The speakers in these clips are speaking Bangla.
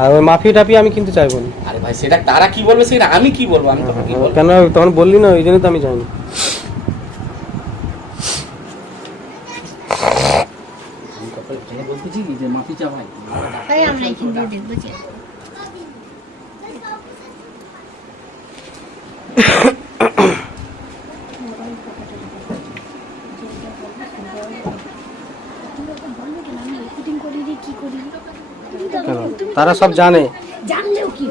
আর ওই মাফি টাফি আমি কিন্তু চাইবো না। আরে ভাই সেটা তারা কি বলবে সেটা আমি কি বলবো, আমি তখন কি বলবো? কেন তখন বললি না, ওই জন্য তো আমি জানি। বলতেছি কি যে মাফি চা ভাই, তাই আমরা এখান দিয়ে দেখবো যে তারা সব জানে। জানলেও কি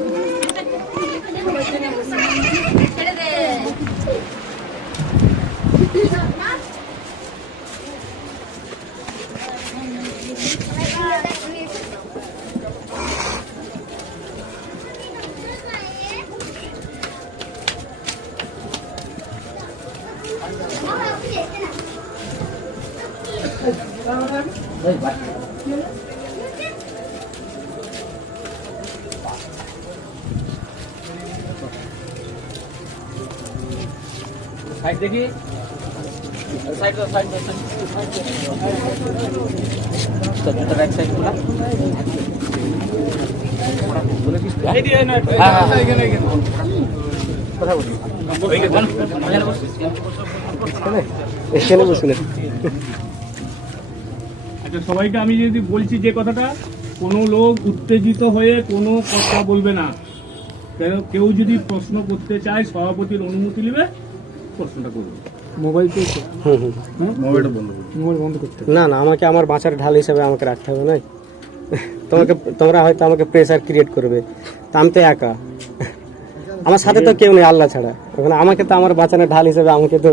সাইড দেখি, সাইড দাও, সাইড দাও, জুতার এক সাইড খোলা। কথা বলি এখানে বসলে। আচ্ছা, সবাইকে আমি যদি বলছি যে কথাটা, কোনো লোক উত্তেজিত হয়ে কোনো কথা বলবে না। কেউ যদি প্রশ্ন করতে চায় সভাপতির অনুমতি নেবে, প্রশ্নটা করবে। মোবাইল পেয়েছে? মোবাইলটা বন্ধ করতে। না না, আমাকে আমার বাঁচার ঢাল হিসেবে আমাকে রাখতে হবে না। তোমরা হয়তো আমাকে প্রেসার ক্রিয়েট করবে, তা আমি তো একা, আমার সাথে তো কেউ নেই আল্লাহ ছাড়া। এখন আমাকে তো আমার বাঁচানোর ঢাল হিসেবে আমাকে তো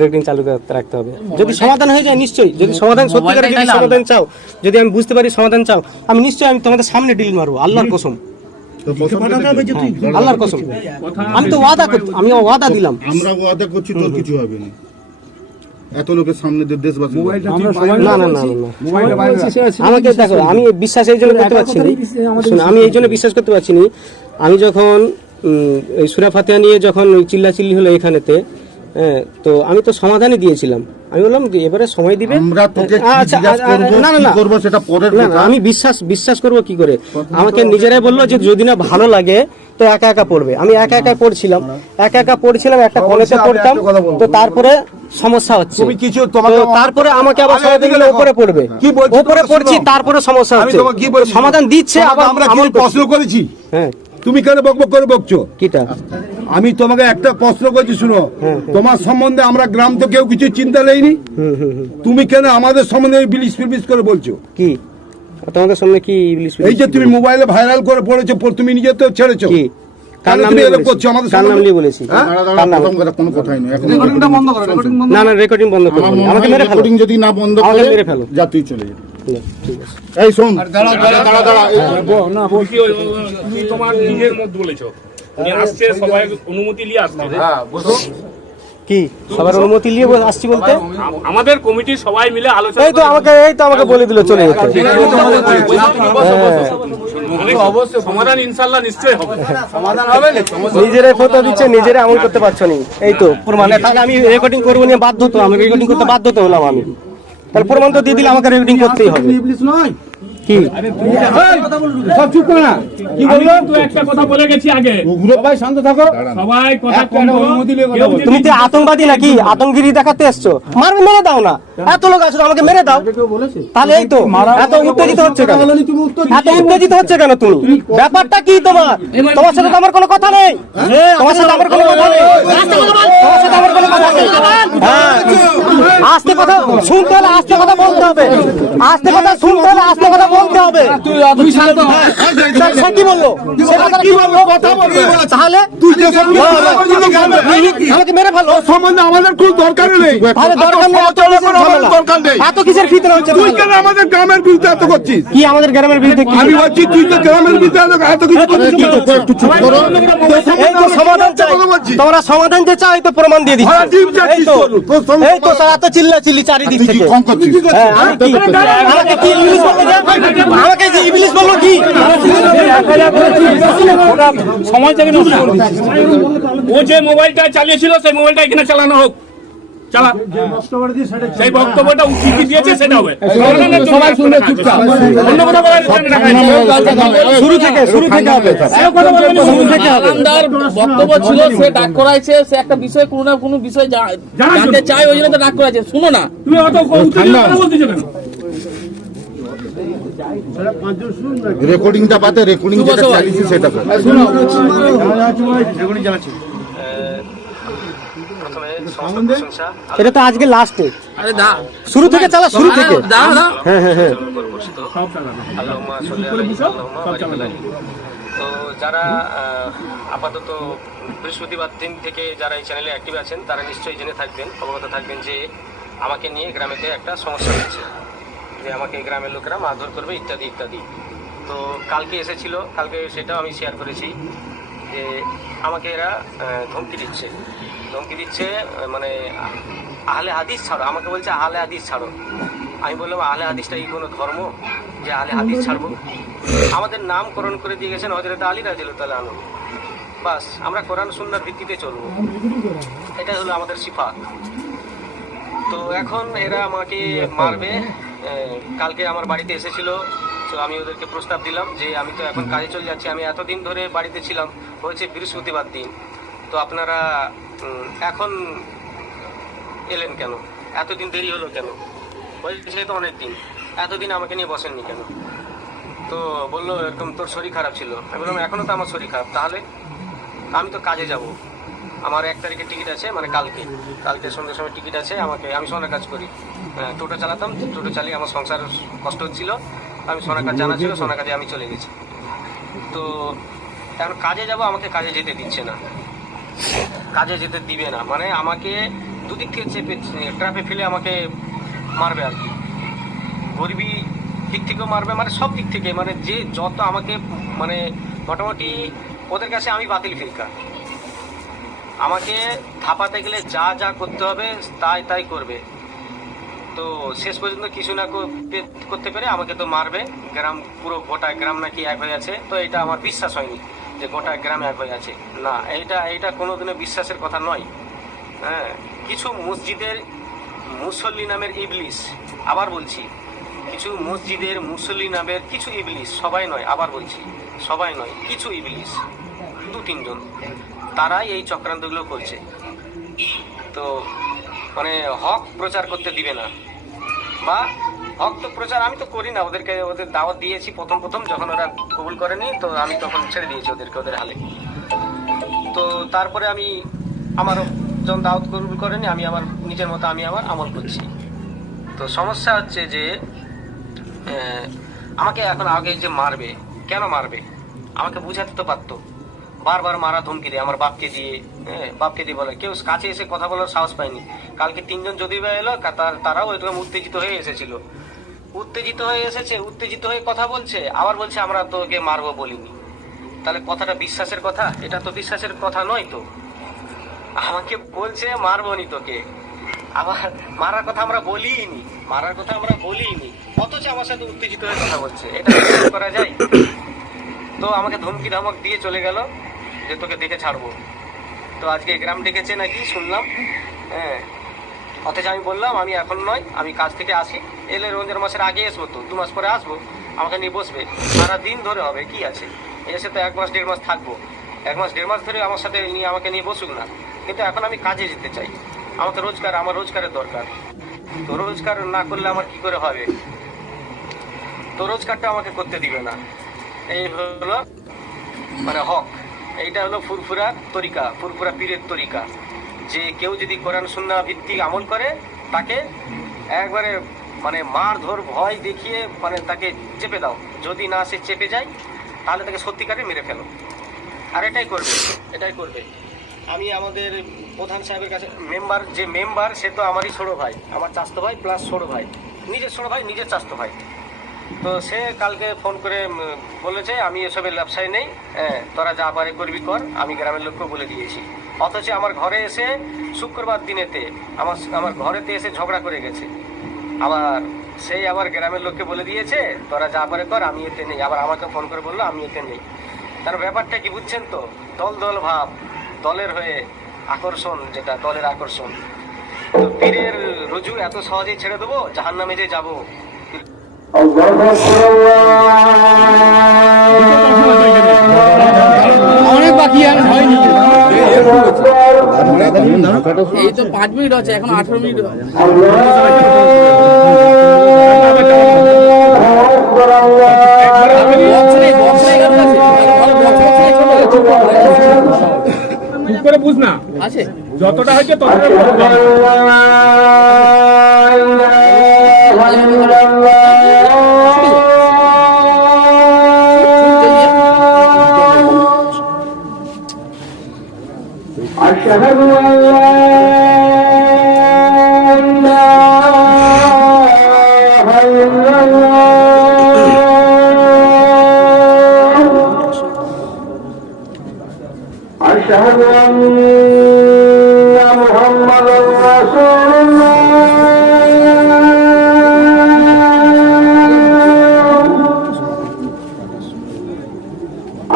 রেটিং চালু রাখতে হবে। যদি সমাধান হয়ে যায় নিশ্চয়ই, যদি সমাধান সত্যিকারের যদি সমাধান চাও, যদি আমি বুঝতে পারি সমাধান চাও, আমি নিশ্চয়ই আমি তোমাদের সামনে ডিল মারবো, আল্লাহর কসম, আল্লাহর কসম। আমি তো ওয়াদা করছি, আমি ওয়াদা দিলাম। আমরা ওয়াদা করছি তোর কিছু হবে না, এত লোকের সামনে দেশবাসী। না না না না, আমাকে দেখো, আমি বিশ্বাস এই জন্য করতে পারছি না, আমি এই জন্য বিশ্বাস করতে পারছি না। আমি যখন এই সূরা ফাতিহা নিয়ে যখন চিল্লাচিল্লি হলো এখানেতে, তো আমি তো সমাধানই দিয়েছিলাম। আমি বললাম যে এবারে সময় দিবে, আমরা তোকে না না করব সেটা পরের কথা। আমি বিশ্বাস করব কি করে? আমাকে নিজেরাই বললো যে যদি না ভালো লাগে তো একা একা পড়বে। আমি একা একা পড়ছিলাম, একটা কলেজে পড়তাম, তো তারপরে সমস্যা হচ্ছে, তারপরে আমাকে আবার সবাই দিলে উপরে পড়বে, উপরে পড়ছি, তারপরে সমস্যা হচ্ছে, সমাধান দিচ্ছে আবার। আমরা কি প্রশ্ন করেছি? হ্যাঁ, তুমি কেন বকবক করে বকছো? কিটা? আমি তোমাকে একটা প্রশ্ন করছি, শুনো। তোমার সম্বন্ধে আমরা গ্রাম তো কেউ কিছু চিন্তা নেইনি, তুমি কেন আমাদের সম্বন্ধে বিলিশ ফিলিশ করে বলছো? কি তোমাদের সামনে কি ইবলিশ? এই যে তুমি মোবাইলে ভাইরাল করে পড়েছো, তুমি নিজে তো ছেড়েছো। কি কার নাম নিয়ে বলেছি? কোনো কথাই নয়। না না, রেকর্ডিং বন্ধ করো, আমাকে মেরে ফেলো। রেকর্ডিং যদি না বন্ধ করে মেরে ফেলো, যা তুই চলে যা। ঠিক আছে, এই শোন, দাঁড়া, না বলছি তুমি তোমার নিজের মত বলেছো, উনি আসছে সবাই অনুমতি নিয়ে আসছে। হ্যাঁ, বসো। কি সবার অনুমতি নিয়ে আসছি বলতে? আমাদের কমিটির সবাই মিলে আলোচনা। এই তো আমাকে বলে দিল চলে যেতে। অবশ্যই সমাধান ইনশাআল্লাহ নিশ্চয়ই হবে। সমাধান হবে না, নিজেরাই ফটো দিচ্ছে, নিজেরাই আমল করতে পারছো না। এই তো প্রমাণ। তাহলে আমি রেকর্ডিং করবো নিয়ে বাধ্য, তো আমি রেকর্ডিং করতে বাধ্য তো হলাম আমি। তাহলে প্রমাণ তো দিয়ে দিলে আমাকে রেকর্ডিং করতেই হবে। কি সব চুপ করে না, কি বললো? তো একটা কথা বলে গেছি আগে, সবাই শান্ত থাকো, সবাই কথা কম বলো। তুমি কি আতঙ্কবাদী নাকি? আতঙ্কগিরি দেখাতে এসছো? মারবে, মেরে দাও না। এত লোক আছে, আমাকে মেরে দাও। তাহলে এই তো এত উত্তেজিত হচ্ছে কেন? তুমি ব্যাপারটা কি তোমার? তোমার সাথে তো আমার কোনো কথা নেই, তোমার সাথে আমার কোনো কথা নেই, তোমার সাথে আমার কোনো কথা নেই। আস্তে কথা শুনতে হলে আস্তে কথা বলতে হবে, আস্তে কথা শুনতে হলে আস্তে কথা বলতে হবে। সে কি বললো? তাহলে আমাকে মেরে ফেলো, সম্বন্ধে আমাদের কোনো দরকার নেই। এত কিসের ফিতনা হচ্ছে? তুই কেন আমাদের গ্রামের বিরুদ্ধে এত করছিস? কি আমাদের গ্রামের বিরুদ্ধে? আমি বলছি তুই তো গ্রামের বিরুদ্ধে এত কিছু করছিস। একটু চুপ করো। এই তো সমাধান চাই, তোমরা সমাধান যে চাও, এই তো প্রমাণ দিয়ে দিচ্ছি। এই তো এত চিল্লাচিল্লি চারিদিক থেকে। আমাকে কি ইংলিশ বললো? আমাকে যে ইংলিশ বললো কি? সময় থেকে ও যে মোবাইলটা চালিয়েছিল সেই মোবাইলটা এখানে চালানো হোক। চালা সেই বক্তব্যটা কি কি দিয়েছে সেটা হবে সবাই শুনবে চুপচাপ। অন্য কোনো বলার শুরু থেকে হবে শুরু থেকে হবে আলমদার বক্তব্য ছিল, সে ডাক করাইছে, সে একটা বিষয় কোনো না কোনো বিষয় জানতে চায়, ওই জন্য তো ডাক করাইছে। শুনো না, তুমি অত উত্তেজিত কথা বলতেছো কেন? রেকর্ডিংটা পাতে রেকর্ডিং যেটা চালিয়েছি সেটা কর। এটা তো আজকে লাস্টে আরে দা শুরু থেকে চালা শুরু থেকে দা দা হ্যাঁ হ্যাঁ হ্যাঁ সব চালাবে সব চালাবে। তো যারা আপাতত বৃহস্পতিবার দিন থেকে যারা এই চ্যানেলে অ্যাক্টিভ আছেন তারা নিশ্চয়ই জেনে থাকবেন, অবগত থাকবেন যে আমাকে নিয়ে গ্রামেতে একটা সমস্যা হচ্ছে, যে আমাকে গ্রামের লোকেরা মারধর করবে ইত্যাদি ইত্যাদি। তো কালকে এসেছিল, কালকে সেটাও আমি শেয়ার করেছি যে আমাকে এরা ধমকি দিচ্ছে মানে আহলে হাদিস ছাড়ো, আমাকে বলছে আহলে হাদিস ছাড়ো। আমি বললাম আহলে হাদিসটা কি কোনো ধর্ম যে আহলে হাদিস ছাড়বো? আমাদের নামকরণ করে দিয়ে গেছেন হযরত আলী রাদিয়াল্লাহু তাআলা আনহু। বাস আমরা কোরআন সুন্নাহর ভিত্তিতে চলবো, এটাই হলো আমাদের সিফাত। তো এখন এরা আমাকে মারবে। কালকে আমার বাড়িতে এসেছিল, তো আমি ওদেরকে প্রস্তাব দিলাম যে আমি তো এখন কাজে চলে যাচ্ছি, আমি এতদিন ধরে বাড়িতে ছিলাম, হয়েছে বৃহস্পতিবার দিন, তো আপনারা এখন এলেন কেন, এতদিন দেরি হলো কেন? হয়েছে তো অনেক দিন, এতদিন আমাকে নিয়ে বসেননি কেন? তো বললো এরকম তোর শরীর খারাপ ছিল। আমি বললাম এখনও তো আমার শরীর খারাপ, তাহলে আমি তো কাজে যাব, আমার 1 তারিখে টিকিট আছে, মানে কালকে সন্ধ্যার সময় টিকিট আছে, আমি সোনার কাজ করি, টোটো চালাতাম, টোটো চালিয়ে আমার সংসার কষ্ট হচ্ছিল, আমি সোনার কাজ জানা ছিল, সোনার কাজে আমি চলে গেছি। তো এখন কাজে যাব, আমাকে কাজে যেতে দিচ্ছে না, কাজে যেতে দিবে না, মানে আমাকে দুদিক থেকে ট্র্যাপে ফেলে আমাকে মারবে আর কি, গরিবী দিক থেকেও মারবে, মানে সব দিক থেকে, মানে যে যত আমাকে মানে মোটামুটি ওদের কাছে আমি বাতিল ফিরকা। আমাকে থাপাতে গেলে যা যা করতে হবে তাই করবে। তো শেষ পর্যন্ত কিছু না করতে পেরে আমাকে তো মারবে। গ্রাম পুরো গোটা গ্রাম নাকি এক হয়ে আছে, তো এটা আমার বিশ্বাস হয়নি যে গোটা গ্রাম এক হয়ে আছে, না এইটা কোনোদিনও বিশ্বাসের কথা নয়। হ্যাঁ, কিছু মসজিদের মুসল্লি নামের ইবলিস, আবার বলছি কিছু মসজিদের মুসল্লি নামের কিছু ইবলিস, সবাই নয়, আবার বলছি সবাই নয়, কিছু ইবলিস 2-3 জন, তারাই এই চক্রান্তগুলো করছে। তো মানে হক প্রচার করতে দিবে না, বা হক তো প্রচার আমি তো করি না, ওদের দাওয়াত দিয়েছি প্রথম যখন ওরা কবুল করেনি, তো আমি তখন ছেড়ে দিয়েছি ওদের হালে। তো তারপরে আমি আমারও যখন দাওয়াত কবুল করেনি, আমি আমার নিজের মতো আমি আমার আমল করছি। তো সমস্যা হচ্ছে যে আমাকে এখন আগে যে মারবে, কেন মারবে আমাকে বুঝাতে তো পারতো, বারবার মারা ধমকি দিয়ে, আমার বাপকে দিয়ে বলে, কেউ কাছে এসে কথা বলার সাহস পায়নি। কালকে 3 জন যদি বা এলো, তারাও এরকম উত্তেজিত হয়ে কথা বলছে, আবার বলছে আমরা তোকে মারবো বলিনি। তাহলে কথাটা বিশ্বাসের কথা? এটা তো বিশ্বাসের কথা নয়। তো আমাকে বলছে মারবো নি তোকে, আবার মারার কথা আমরা বলিনি, অথচ আমার সাথে উত্তেজিত হয়ে কথা বলছে, এটা বিশ্বাস করা যায়? তো আমাকে ধমকি ধমক দিয়ে চলে গেল যে তোকে দেখে ছাড়বো। তো আজকে গ্রাম ডেকেছে নাকি শুনলাম, হ্যাঁ, অথচ আমি বললাম আমি এখন নয়, আমি কাজ থেকে আসি, এলে রমজান মাসের আগে আসবো, তো 2 মাস পরে আসবো, আমাকে নিয়ে বসবে, সারা দিন ধরে হবে, কি আছে, এসে তো 1 মাস 1.5 মাস থাকবো, 1 মাস 1.5 মাস ধরে আমার সাথে আমাকে নিয়ে বসুক না। কিন্তু এখন আমি কাজে যেতে চাই, আমাকে আমার রোজগারের দরকার। তো রোজগার না করলে আমার কি করে হবে? তো রোজগারটা আমাকে করতে দিবে না, এই হলো মানে হক। এইটা হলো ফুরফুরা পীরের তরিকা, যে কেউ যদি কোরআন সুন্নাহ ভিত্তিক আমল করে তাকে একবারে মানে মারধর ভয় দেখিয়ে মানে তাকে চেপে দাও, যদি না সে চেপে যায় তাহলে তাকে সত্যিকারে মেরে ফেলো, আর এটাই করবে। আমি আমাদের প্রধান সাহেবের কাছে মেম্বার সে তো আমারই ছোট ভাই, আমার চাচতো ভাই প্লাস ছোট ভাই, নিজের ছোট ভাই, নিজের চাচতো ভাই। তো সে কালকে ফোন করে বলেছে আমি এসবের ব্যবসায় নেই, তোরা যা পারে করবি কর, আমি গ্রামের লোককে বলে দিয়েছি। অথচ আমার ঘরে এসে শুক্রবার দিনেতে আমার ঘরেতে এসে ঝগড়া করে গেছে, আবার সেই আবার গ্রামের লোককে বলে দিয়েছে তোরা যা পারে কর, আমি এতে নেই। আবার আমাকে ফোন করে বললো আমি এতে নেই। তার ব্যাপারটা কি বুঝছেন তো? দল ভাব, দলের হয়ে আকর্ষণ, যেটা দলের আকর্ষণ, তো পীরের রুজু এত সহজেই ছেড়ে দেবো জাহান্নামে যে যাবো? অনেক বাকি আর হয়নি, এই তো 5 মিনিট আছে, এখন 18 মিনিট। ঠিক করে বুঝ না, আছে যতটা হয়েছে ততটা أشهد أن لا إله إلا الله أشهد أن محمدا رسول الله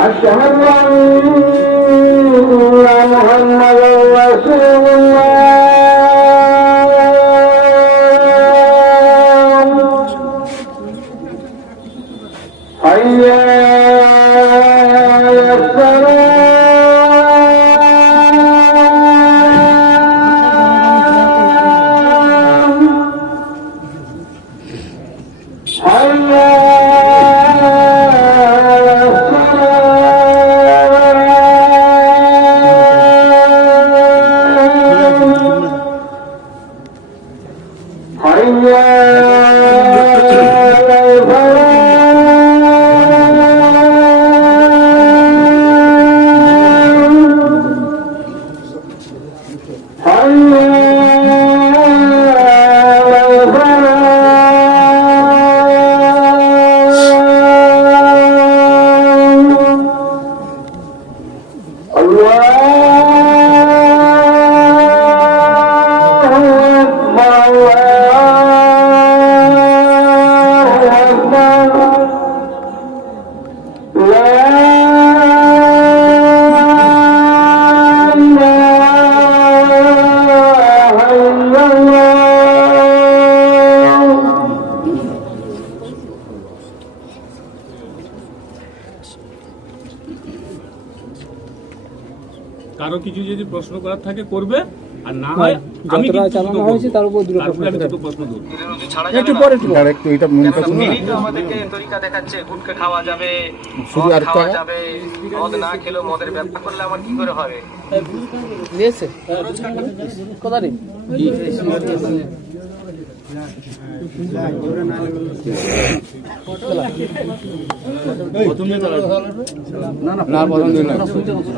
أشهد أن محمد رسول الله حي على الصلاة حي কারো কিছু যদি প্রশ্ন করার থাকে করবে, আর না হয় আমি যতটা চালানো হয়েছে তার উপর দুটো তারপরে আমি দুটো প্রশ্ন দেবো। পীরের রুজু ছাড়া যাবে না? একটু এটা মনটা শুনো না। পীরই তো আমাদেরকে তরিকা দেখাচ্ছে, গুটকে খাওয়া যাবে, শুধু মদ আর খাওয়া টাকা? যাবে, মদ না খেলেও মদের ব্যবসা করলে আমার কি করে হবে? দিয়েছে কথা রে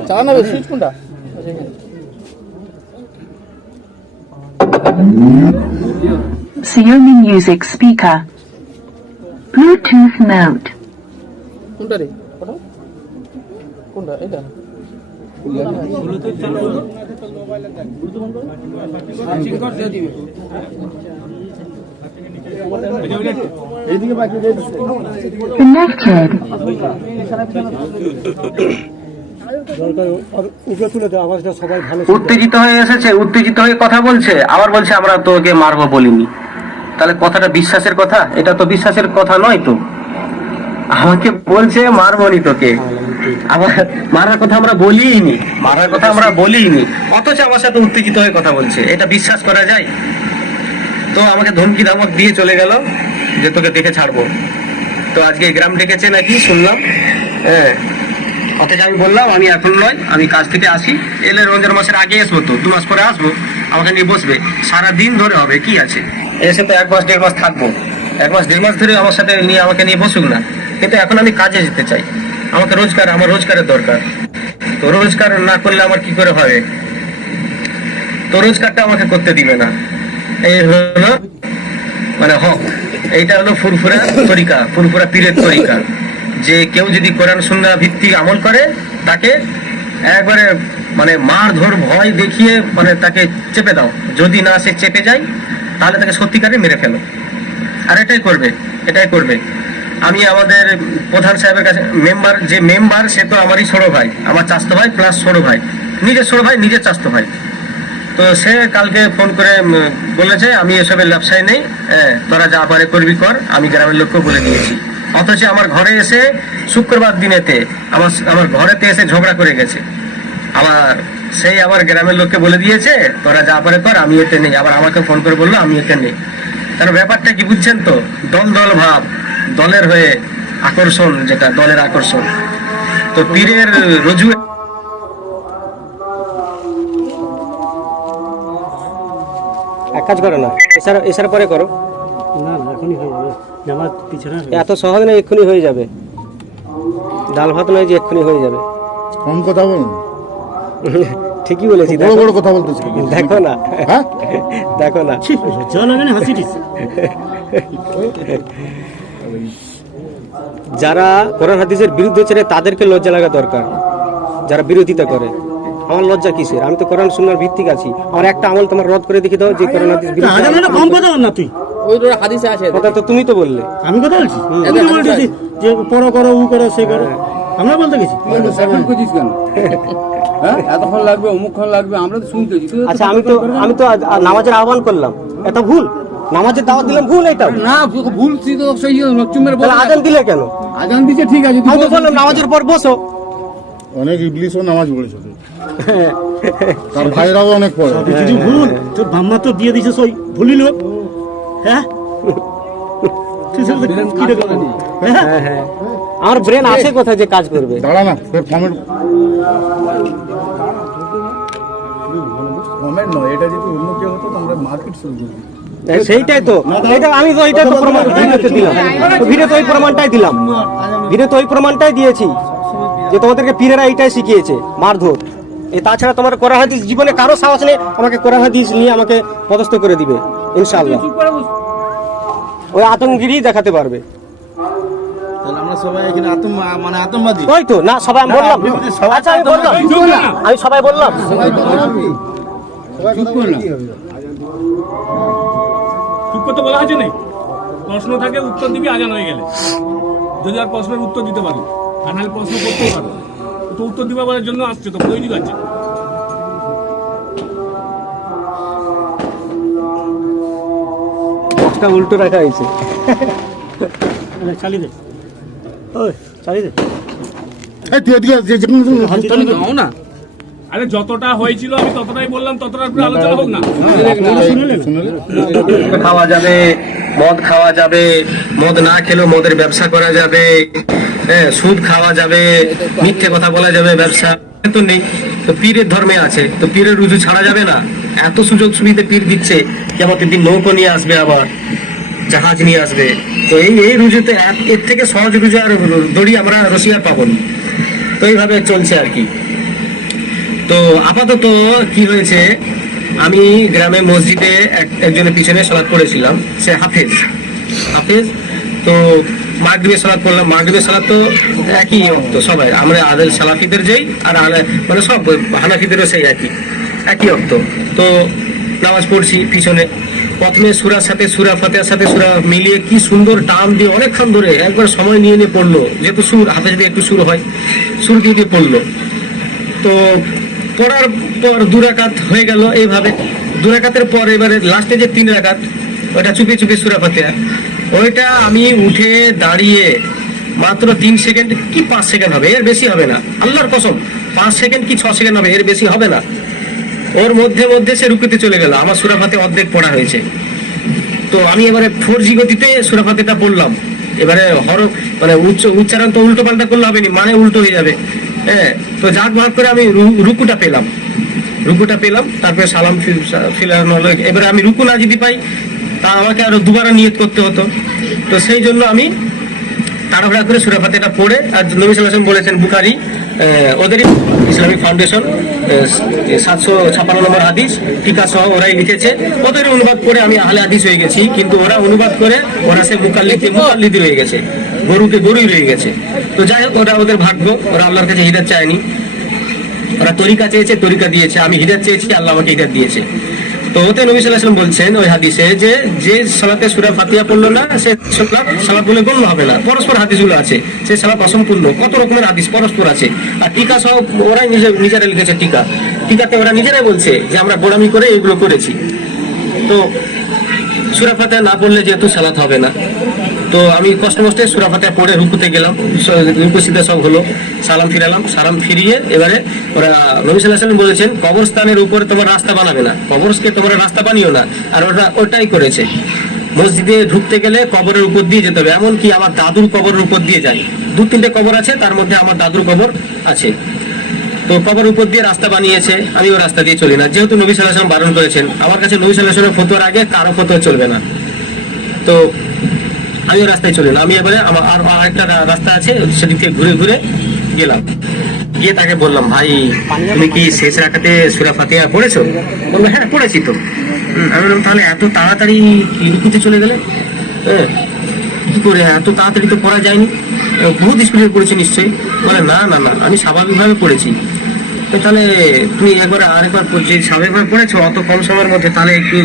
চালানো হবে, সুইচ কোনটা? Xiaomi Music Speaker. Bluetooth mode. কোনটা রে? কোনটা এটা? Connected. উপরে তুলে দেওয়া আওয়াজটা সবাই ভালো উত্তেজিত হয়ে এসেছে, উত্তেজিত হয়ে কথা বলছে, আবার বলছে আমরা তোকে মারবো বলিনি। তাহলে কথাটা বিশ্বাসের কথা? এটা তো বিশ্বাসের কথা নয় তো। আমাকে বলছে মারবনি তোকে, আবার মারার কথা আমরা বলিনি, মারার কথা আমরা বলিনি, অথচ আমার সাথে উত্তেজিত হয়ে কথা বলছে। এটা বিশ্বাস করা যায়? তো আমাকে ধমকি ধামক দিয়ে চলে গেল যে তোকে দেখে ছাড়বো। তো আজকে গ্রাম ডেকেছে নাকি শুনলাম, হ্যাঁ। অথচ আমি বললাম আমি এখন নয়, আমি কাজ থেকে আসি, এলে রমজান মাসের আগে আসবো, তো 2 মাস পরে আসবো, আমাকে নিয়ে বসবে, সারা দিন ধরে হবে, কি আছে, এসে তো 1 মাস 1.5 মাস থাকবো, 1 মাস 1.5 মাস ধরে আমার সাথে নিয়ে আমাকে নিয়ে বসুক না। কিন্তু এখন আমি কাজে যেতে চাই, আমাকে রোজগার, আমার রোজগারের দরকার। তো রোজগার না করলে আমার কি করে হবে? তো রোজগারটা আমাকে করতে দিবে না, এই হলো মানে হক। এইটা হলো ফুরফুরা তরিকা, ফুরফুরা পীরের তরিকা, যে কেউ যদি কোরআন সুন্নাহ ভিত্তিক আমল করে তাকে একবারে মানে মার ধর ভয় দেখিয়ে মানে তাকে চেপে দাও, যদি না সে চেপে যায় তাহলে তাকে সত্যিকারে মেরে ফেলো। আর এটাই করবে, এটাই করবে। আমি আমাদের প্রধান সাহেবের কাছে যে মেম্বার সে তো আমারই ছোট ভাই, আমার চাচতো ভাই প্লাস ছোট ভাই, নিজের ছোট ভাই নিজের চাচতো ভাই। তো সে কালকে ফোন করে বলেছে আমি এসবের ব্যবসায় নেই, তোরা যা পারে করবি কর, আমি গ্রামের লোককে বলে দিয়েছি। অথচ আমার ঘরে এসে শুক্রবার দিনেতে আমার ঘরেতে এসে ঝগড়া করে গেছে। আমার গ্রামের লোককে বলে দিয়েছে তোরা যা পারে কর, আমি এতে নেই। আবার আমাকে ফোন করে বললো আমি এতে নেই। কারণ ব্যাপারটা কি বুঝছেন তো, দল ভাব, দলের হয়ে আকর্ষণ, যেটা দলের আকর্ষণ। তো পীরের রজু এক কাজ করো না, এসার পরে করো। না এখনই হয়ে যাবে, জামাত পিছনে এত সহজ না, এক্ষুনি হয়ে যাবে। ডাল ভাত নয় যে এক্ষুনি হয়ে যাবে। কম কথা বলুন, ঠিকই বলেছি, বড় বড় কথা বলতেছি। দেখো না, হ্যাঁ দেখো না। চল এখানে হাসি দিস। যারা কোরআন হাদিসের বিরুদ্ধে ছেড়ে তাদেরকে লজ্জা লাগা দরকার, যারা বিরোধিতা করে। আমার লজ্জা কিসের? আমি তো কোরআন সুন্নাহর ভিত্তিক আছি। আমার একটা আমল তোমার রদ করে দেখি দাও যে কোরআন হাদিস বিরুদ্ধে। আজান এটা কম কথা বল না তুই। ওই হাদিসে আছে, কথা তো তুমি তো বললে। আমি কথা বলছি, তুমি বলছিস যে পড়ো করো, উ করো, সে করো। আমরা বলতে গেছি কেন? হ্যাঁ এতক্ষণ লাগবে, অমুকক্ষণ লাগবে, আমরা তো শুনতেছি। আচ্ছা, আমি তো নামাজের আহ্বান করলাম, এটা ভুল। নামাজের দাওয়াত দিলাম, ভুল এটা? না ভুল, তুই তো সেই চুমের তাহলে আজান দিলে কেন? আজান দিচ্ছে ঠিক আছে, আমি তো বললাম নামাজের পর বসো। অনেক ইবলিশও নামাজ পড়েছে, তার ভাইরাও অনেক পড়ে। যদি ভুল তোর বাম্মা তো দিয়ে দিছে, সই ভুলিল। হ্যাঁ হ্যাঁ, আমার ব্রেন আছে কোথায় যে কাজ করবে? দাঁড়া না, কমেন্ট নয়, এটা যদি অন্য কেউ হতো আমরা মার্কেট শুরু করবো। সেইটাই তো, আমি তো এইটা তো প্রমাণ ভিডিওতে দিলাম, ভিডিওতে ওই প্রমাণটাই দিলাম, ভিডিওতে ওই প্রমাণটাই দিয়েছি যে তোমাদেরকে পীরেরা এইটাই শিখিয়েছে, মারধর। তাছাড়া তোমার কোরআন হাদিস জীবনে কারো সাহস নেই আমাকে কোরআন হাদিস নিয়ে আমাকে পদস্থ করে দিবে ইনশাআল্লাহ। ওই আতঙ্কগিরি দেখাতে পারবে। তাহলে আমরা সবাই এখানে আতঙ্কবাদী। ওই তো না, সবাই আমি বললাম। আচ্ছা আমি বললাম, আমি সবাই বললাম। চুপ করতে বলা হয়েছে নেই, প্রশ্ন থাকে উত্তর দিবি আজান হয়ে গেলে। যদি আর প্রশ্নের উত্তর দিতে পারো, আর নাহলে প্রশ্ন করতেও পারো, তো উত্তর দিবার জন্য আসছে, তো তৈরি আছে। বক্সটা উল্টো রাখা হয়েছে। চালিয়ে দে, ওই চালিয়ে দে। না আরে যতটা হয়েছিল আমি ততটাই বললাম, ততটা করে আলোচনা হোক না। খাওয়া যাবে, মদ খাওয়া যাবে, মদ না খেলেও মদের ব্যবসা করা যাবে, সুদ খাওয়া যাবে, মিথ্যে কথা বলা যাবে, ব্যবসা তো নেই। তো পীরের ধর্মে আছে, তো পীরের রুজু ছাড়া যাবে না। এত সুযোগ সুবিধা পীর দিচ্ছে, কেমন দিন নৌকো নিয়ে আসবে, আবার জাহাজ নিয়ে আসবে। তো এই রুজুতে এর থেকে সহজ রুজু আর দড়ি আমরা রসিয়ার পাবো না। তো এইভাবে চলছে আর কি। তো আপাতত কি হয়েছে, আমি গ্রামে মসজিদে একজনের পিছনে সালাত করেছিলাম, সে হাফেজ। তো মাগরিবের সালাত করলাম। মাগরিবের সালাত তো একই অক্ত, সবাই আমরা আদের সালাফিদের যেই আর মানে সব হানাফিদেরও সেই একই অক্ত। তো নামাজ পড়ছি পিছনে, প্রথমে সূরার সাথে সূরা ফাতিহার সাথে সূরা মিলিয়ে কি সুন্দর টান দিয়ে অনেকক্ষণ ধরে একবার সময় নিয়ে পড়লো, যেহেতু সুর হাফেজ দিয়ে একটু সুর হয়, সুর দিয়ে পড়লো। তো পড়ার পর 2 রাকাত হয়ে গেল। এইভাবে 2 রাকাতের পর এবারে লাস্টে যে 3 রাকাত, ওটা চুপি চুপি সূরা ফাতিহা, ওইটা আমি উঠে দাঁড়িয়ে মাত্র 3 সেকেন্ড কি 5 সেকেন্ড হবে, এর বেশি হবে না, আল্লাহর কসম 5 সেকেন্ড কি 6 সেকেন্ড হবে, এর বেশি হবে না। ওর মধ্যে সে রুকুতে চলে গেল। আমার সূরা ফাতিহা অর্ধেক পড়া হয়েছে। তো আমি এবারে 4G গতিতে সূরা ফাতিহাটা পড়লাম। এবারে মানে উচ্চারণ তো উল্টো পাল্টা করলে হবে না, মানে উল্টো হয়ে যাবে। তো যাক ভাগ করে আমি রুকুটা পেলাম, তারপরে সালাম ফিরানো হলো। এবারে আমি রুকু না যদি পাই, তা আমাকে আরো দুবার নিয়ত করতে হতো। তো সেই জন্য আমি তাড়াহুড়া করে সূরা ফাতিহাটা পড়ে, আর নবী সাল্লাল্লাহু আলাইহি ওয়াসাল্লাম বলেছেন, বুখারী ওদেরই ইসলামিক ফাউন্ডেশন 756 নম্বর হাদিস টিকা সহ ওরাই লিখেছে, ওদের অনুবাদ করে আমি আহলে হাদিস হয়ে গেছি। কিন্তু ওরা অনুবাদ করে ওরা সে মুকাল্লিদ রয়ে গেছে, গরুই রয়ে গেছে। তো যাই হোক, ওরা ওদের ভাগ্য, ওরা আল্লাহর কাছে হিদায়াত চায়নি, ওরা তরিকা চেয়েছে, তরিকা দিয়েছে। আমি হিদায়াত চেয়েছি, আল্লাহ আমাকে হিদায়াত দিয়েছে। তো ওতে নবী সাল্লাল্লাহু আলাইহি ওয়াসাল্লাম বলছেন ওই হাদিসে যে সালাতে সূরা ফাতিহা পড়লো না, সে সালাত বলে গণ্য হবে না। পরস্পর হাদিসগুলো আছে, সে সালাত অসম্পূর্ণ। কত রকমের হাদিস পরস্পর আছে। আর টিকা সহ ওরাই নিজেরা লিখেছে টিকা। ঠিক আছে, ওরা নিজেরাই বলছে যে আমরা গোড়ামি করে এগুলো করেছি। তো সূরা ফাতিহা না পড়লে যেহেতু সালাত হবে না, তো আমি কষ্ট মষ্টে সূরা ফাতিহা পড়ে রুকুতে গেলাম, রুকু সিজদা সব হলো, সালাম ফিরালাম, সালাম ফিরিয়ে এবারে ওরা নবী সাল্লাল্লাহু আলাইহি ওয়াসাল্লাম বলেছেন কবরস্থানের উপরে তোমার রাস্তা বানাবে না, কবরকে তোমরা রাস্তা বানিও না, আর ওরা ওটাই করেছে। মসজিদে ঢুকতে গেলে কবরের উপর দিয়ে যেতে হবে, এমনকি আমার দাদুর কবরের উপর দিয়ে যায়, 2-3টে কবর আছে, তার মধ্যে আমার দাদুর কবর আছে। তো কবর উপর দিয়ে রাস্তা বানিয়েছে, আমি ওই রাস্তা দিয়ে চলি না, যেহেতু নবী সাল্লাল্লাহু আলাইহি ওয়াসাল্লাম বারণ করেছেন। আমার কাছে নবী সাল্লাল্লাহু আলাইহি ওয়াসাল্লামের ফতোয়ার আগে কারো ফতোয়া চলবে না, তো আমি ওই রাস্তায় চলি না। আমি এবারে আমার আর আরেকটা রাস্তা আছে, সেদিক থেকে ঘুরে ঘুরে গেলাম, গিয়ে তাকে বললাম, ভাই তুমি কি শেষ রাকাতে সূরা ফাতিহা পড়েছো? বললো হ্যাঁ পড়েছি তো। আমি বললাম তাহলে এত তাড়াতাড়ি কি রুকুতে চলে গেলে? হ্যাঁ, কি করে এত তাড়াতাড়ি তো পড়া যায়নি, বহুত স্পিডে পড়েছি নিশ্চয়ই? বলে না না না, আমি স্বাভাবিকভাবে পড়েছি। তাহলে তুমি আরেকবার যে স্বাভাবিকভাবে পড়েছো অত কম সময়ের মধ্যে, তাহলে একটু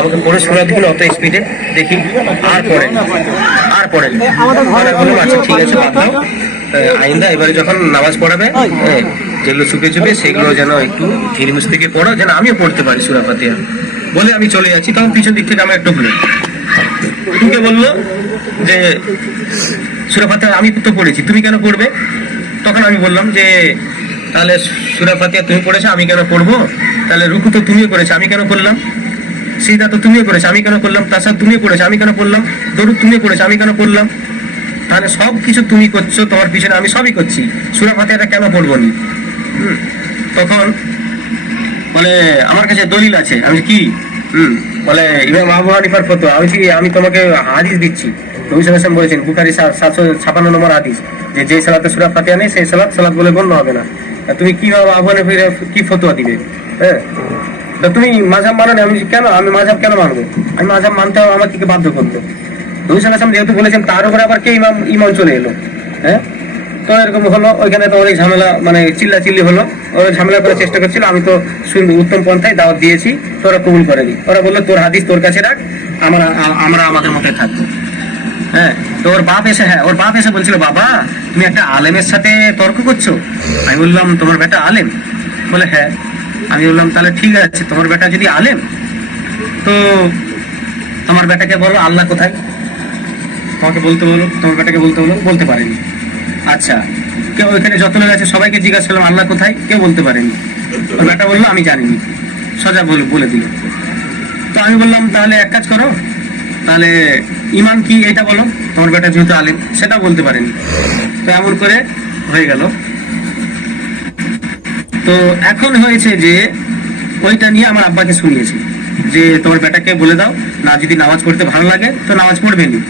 আমাকে পড়ে শোনা দিন অত স্পিডে দেখি। আর পড়ে বললাম আচ্ছা ঠিক আছে, বাদ দাও, আইন্দা এবারে যখন নামাজ পড়াবে যেগুলো চুপে চুপে সেগুলো যেন একটু ধীরে থেকে পড়ো, যেন আমিও পড়তে পারি সূরা ফাতিহা। বলে আমি চলে যাচ্ছি, তখন পিছন দিক থেকে আমার একটু ভুলে তুমি বললো যে সূরা ফাতিহা আমি তো পড়েছি, তুমি কেন পড়বে? তখন আমি বললাম যে তাহলে সূরা ফাতিহা তুমি পড়েছো, আমি কেন পড়বো? তাহলে রুকু তো তুমিও করেছো, আমি কেন করলাম? সিজদা তো তুমিও করেছো, আমি কেন করলাম? তাছাড়া তুমিও করেছো, আমি কেন করলাম? দরুদ তুমিও করেছো, আমি কেন করলাম? তাহলে সব কিছু তুমি করছো, তোমার পিছনে আমি সবই করছি, সূরা ফাতিহাটা কেন পড়বো নি? তখন বলে আমার কাছে দলিল আছে। আমি কি? বলে ইমাম আবু হানিফার ফতোয়া। আমি তোমাকে হাদিস দিচ্ছি, নবী সাল্লাল্লাহু আলাইহি ওয়াসাল্লাম বলেছেন, বুখারী 756 নম্বর হাদিস, যে সালাতে সূরা ফাতিহা নেই সেই সালাত বলে গণ্য হবে না। তুমি কি আবু হানিফার কি ফতোয়া দিবে? হ্যাঁ, তুমি মাযহাব মানো না। আমি মাযহাব কেন মানবো? আমি মাযহাব মানতে হবে, আমাকে কি বাধ্য করতো? নবী সাল্লাল্লাহু আলাইহি ওয়াসাল্লাম যেহেতু বলেছেন, তার উপরে আবার কে ইমাম চলে এলো? হ্যাঁ, তো এরকম হলো। ওইখানে তো অনেক ঝামেলা, মানে চিল্লাচিল্লি হলো, ওরা ঝামেলা করার চেষ্টা করছিল। আমি তো উত্তম পন্থায় দাওয়াত দিয়েছি, তোরা কবুল করেনি। ওরা বললো তোর হাদিস তোর কাছে রাখ, আমরা আমাদের মতে থাকবো। হ্যাঁ, তো ওর বাপ এসে বলছিল, বাবা তুমি একটা আলেমের সাথে তর্ক করছো। আমি বললাম তোমার বেটা আলেম? বলে হ্যাঁ। আমি বললাম তাহলে ঠিক আছে, তোমার বেটা যদি আলেম, তো তোমার বেটাকে বলো আল্লাহ কোথায়, তোমাকে বলতে বলো, তোমার বেটাকে বলতে বলো। বলতে পারেনি। আচ্ছা, কেউ ওইখানে যত লোক আছে সবাইকে জিজ্ঞাসা করলাম আল্লাহ কোথায়, কেউ বলতে পারেনি। ওর বেটা বললো আমি জানিনি, সোজা বলে দিল। তো আমি বললাম তাহলে এক কাজ করো, তাহলে ইমান কি এটা বলো। তোমার বেটা যেহেতু আলেম, সেটা বলতে পারেনি। তো এমন করে হয়ে গেল। তো এখন হয়েছে যে ওইটা নিয়ে আমার আব্বাকে শুনিয়েছি যে তোমার বেটাকে বলে দাও না, যদি নামাজ পড়তে ভালো লাগে তো নামাজ পড়বেনি,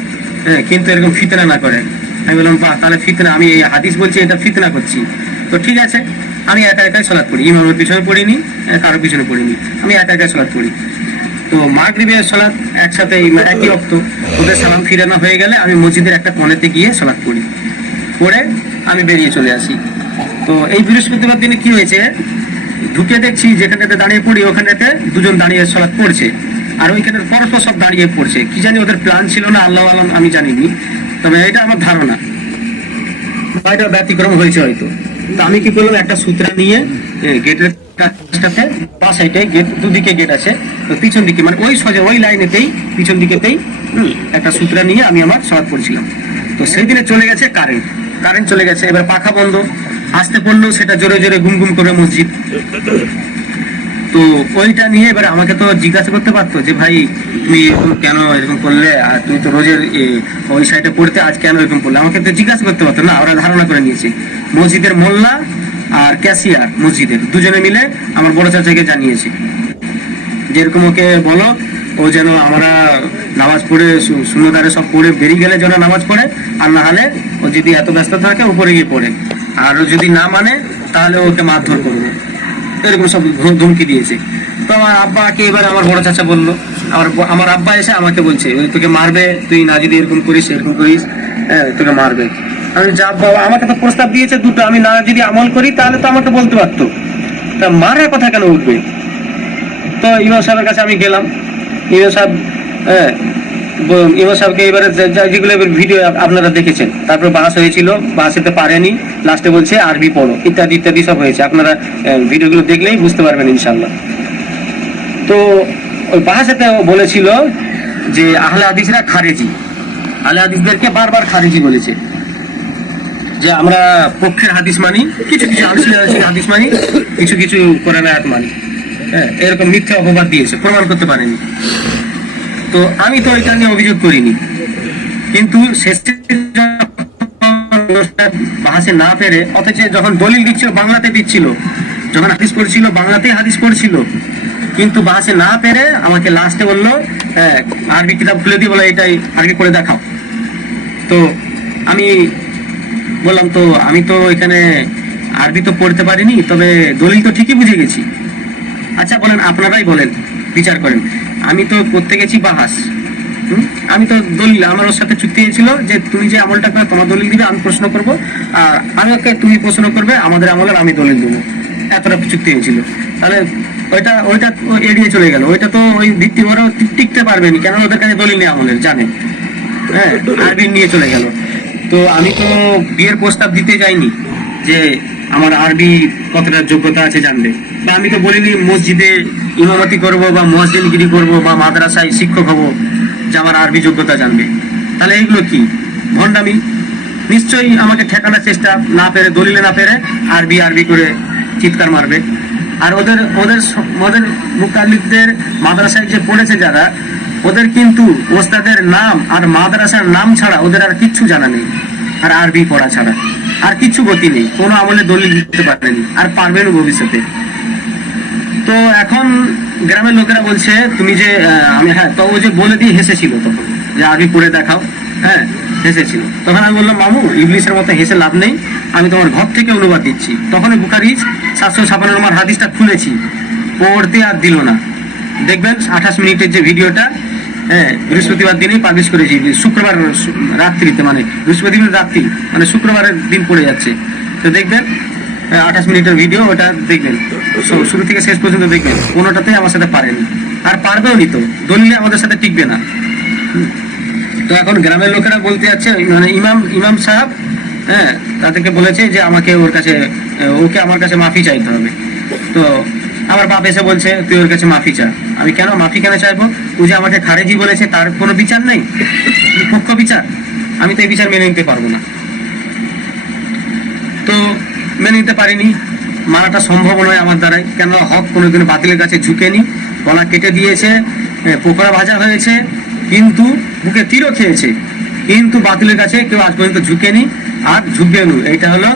কিন্তু এরকম ফিতনা না করে। আমি বললাম বাহ, তাহলে ফিতনা, আমি এই হাদিস বলছি এটা ফিতনা করছি। তো ঠিক আছে, আমি একা একাই সালাত পড়ি, ইমামের পিছনে পড়িনি, কারোর পিছনে পড়িনি, আমি একা একাই সালাত পড়ি। তো মাগরিবের সালাত একসাথে একই ওয়াক্ত, ওদের সালাম ফিরানো হয়ে গেলে আমি মসজিদের একটা কোণেতে গিয়ে সালাত পড়ি, পড়ে আমি বেরিয়ে চলে আসি। তো এই বৃহস্পতিবার দিনে কি হয়েছে, ঢুকে দেখছি যেখানেতে দাঁড়িয়ে পড়ি ওখানেতে দুজন দাঁড়িয়ে সালাত পড়ছে, আর ওইখানের পরস্পর সব দাঁড়িয়ে পড়ছে। কি জানি ওদের প্ল্যান ছিল না, আল্লাহ আলম, আমি জানিনি, তবে এটা আমার ধারণা, এটা ব্যতিক্রম হয়েছে হয়তো। তো আমি কি করলাম, একটা সূত্রা নিয়ে গেটের কাছটাতে, বাঁ সাইডে গেট, দুদিকে গেট আছে, তো পিছন দিকে মানে ওই লাইনেতেই পিছন দিকেতেই একটা সূত্রা নিয়ে আমি আমার সালাত পড়ছিলাম। তো সেই দিনে চলে গেছে কারেন্ট চলে গেছে, এবার পাখা বন্ধ, আসতে পড়লো সেটা জোরে জোরে ঘুম ঘুম করে মসজিদ। তো ওইটা নিয়ে এবার আমাকে তো জিজ্ঞাসা করতে পারতো যে ভাই তুমি কেন এরকম করলে, আর তুমি তো রোজের ওই সাইডে পড়তে, আজ কেন এরকম করলে, আমাকে তো জিজ্ঞাসা করতে পারতো না। ওরা ধারণা করে নিয়েছে, মসজিদের মোল্লা আর ক্যাশিয়ার মসজিদের দুজনে মিলে আমার বড় চাচাকে জানিয়েছে যেরকম ওকে বলো, ও যেন আমরা নামাজ পড়ে শূন্যদারে সব পড়ে বেরিয়ে গেলে যেন নামাজ পড়ে, আর না হলে ও যদি এত ব্যস্ত থাকে উপরে গিয়ে পড়ে, আর ও যদি না মানে তাহলে ওকে মারধর করবে, এরকম সব ধমকি দিয়েছে। তো আমার আব্বাকে এবার আমার বড় চাচা বললো, আমার আব্বা এসে আমাকে বলছে তোকে মারবে, তুই না যদি এরকম করিস তোকে মারবে। আমি যা বাবা, আমাকে তো প্রস্তাব দিয়েছে দুটো, আমি না যদি আমল করি তাহলে তো আমাকে বলতে পারতো, তা মারার কথা কেন উঠবে। তো ইমাম সাহেবের কাছে আমি গেলাম, ইমাম সাহেব ইমাম সাহেবকে এবারে যেগুলো ভিডিও আপনারা দেখেছেন, তারপর বাস হয়েছিল, বাস হতে পারেনি, লাস্টে বলছে আরবি পড়ো, ইত্যাদি ইত্যাদি সব হয়েছে। আপনারা ভিডিওগুলো দেখলেই বুঝতে পারবেন ইনশাল্লাহ। তো ওই বাহাসাতে বলেছিল যে আহলে হাদিসরা খারেজি, আহলে হাদিসদেরকে বারবার খারেজি বলেছে, যে আমরা পক্ষের হাদিস মানি, কিছু কিছু আংশিক হাদিস মানি, কিছু কিছু কোরআন আয়াত মানি। হ্যাঁ, এরকম মিথ্যা অপবাদ দিয়েছে, প্রমাণ করতে পারেনি। তো আমি তো এটা নিয়ে অভিযোগ করিনি, কিন্তু শেষে বাহাসে না পেরে, অথচ যখন দলিল দিচ্ছিল বাংলাতে দিচ্ছিল, যখন হাদিস পড়ছিল বাংলাতেই হাদিস পড়ছিল, কিন্তু বাহাসে না পেরে আমাকে লাস্টে বললো আরবি কিতাব খুলে দিয়ে বলে এটাই আরবি করে দেখাও। তো আমি বললাম, তো আমি তো এখানে আরবি তো পড়তে পারিনি, তবে দলিল তো ঠিকই বুঝে গেছি। আচ্ছা বলেন, আপনারাই বলেন, বিচার করেন, আমি তো করতে গেছি বাহাস, আমি তো দলিল, আমার ওর সাথে চুক্তি হয়েছিল যে তুমি যে আমলটা করে তোমার দলিল দিবে, আমি প্রশ্ন করবো, আর আমাকে তুমি প্রশ্ন করবে, আমাদের আমলের আমি দলিল দেবো, এতটা চুক্তি হয়েছিল। তাহলে ওইটা এড়িয়ে চলে গেল, ওইটা তো ওই ভিত্তি ওরাও টিকতে পারবেনি, কেন ওদের কাছে দলিল নেই আমলের, জানে। হ্যাঁ, আরবি নিয়ে চলে গেল। তো আমি তো বিয়ের প্রস্তাব দিতে যাইনি যে আমার আরবি কতটা যোগ্যতা আছে জানবে, বা আমি তো বলিনি মসজিদে ইমামতি করব বা মুয়াজ্জিনগিরি করব বা মাদ্রাসায় শিক্ষক হব যে আমার আরবি যোগ্যতা জানবে। তাহলে এগুলো কি ভণ্ডামি? নিশ্চয়ই আমাকে ঠেকানোর চেষ্টা, না পেরে, দলিলে না পেরে আরবি আরবি করে চিৎকার মারবে। আর ওদের ওদের ওদের মুকাল্লিদদের মাদ্রাসায় যে পড়েছে যারা, ওদের কিন্তু ওস্তাদের নাম আর মাদ্রাসার নাম ছাড়া ওদের আর কিচ্ছু জানা নেই, আর আরবি পড়া ছাড়া আর কিছু গতি নেই, কোনো আমলে দলিল দিতে পারেনি, আর পারবেনও ভবিষ্যতে। তো এখন গ্রামের লোকেরা বলছে তুমি যে আমি, হ্যাঁ, তো ও যে বলে দিয়ে হেসেছিল তখন যে আরবি পড়ে দেখাও, হ্যাঁ হেসেছিল। তখন আমি বললাম, মামু ইবলিসের মতো হেসে লাভ নেই, আমি তোমার ঘর থেকে অনুবাদ দিচ্ছি। তখন বুখারী 756 নম্বর হাদিসটা খুলেছি, পড়তে আর দিল না। দেখবেন 28 মিনিটের যে ভিডিওটা, হ্যাঁ, বৃহস্পতিবার দিনেই পাবলিশ করেছি, শুক্রবার রাত্রিতে, মানে বৃহস্পতিবার রাত্রি, মানে শুক্রবারের দিন পড়ে যাচ্ছে। তো দেখবেন 28 মিনিটের ভিডিও, ওটা দেখবেন, শুরু থেকে শেষ পর্যন্ত দেখবেন, কোনোটাতেই আমার সাথে পারেনি, আর পারবেও নি, তো দলিলে আমাদের সাথে টিকবে না। তো এখন গ্রামের লোকেরা বলতে যাচ্ছে, মানে ইমাম সাহেব, হ্যাঁ, তাদেরকে বলেছে যে আমাকে ওকে আমার কাছে মাফি চাইতে হবে। তো আমার বাপ এসে বলছে তুই ওর কাছে মাফি চা। আমি কেন মাফি কেন চাইবো? ও যে আমাকে খারেজি বলেছে, তার কোনো বিচার নেই, পক্ষ বিচার, আমি তো এই বিচার মেনে নিতে পারবো না। তো মেনে নিতে পারিনি, মানাটা সম্ভব নয় আমার দ্বারাই, কেন হক কোনোদিন বাতিলের কাছে ঝুঁকেনি, গলা কেটে দিয়েছে, পোকরা ভাজা হয়েছে, কিন্তু বুকে তীরও খেয়েছে, কিন্তু বাতিলের কাছে কেউ আজ পর্যন্ত ঝুঁকেনি, আর ঝুঁকবে না। এইটা হলো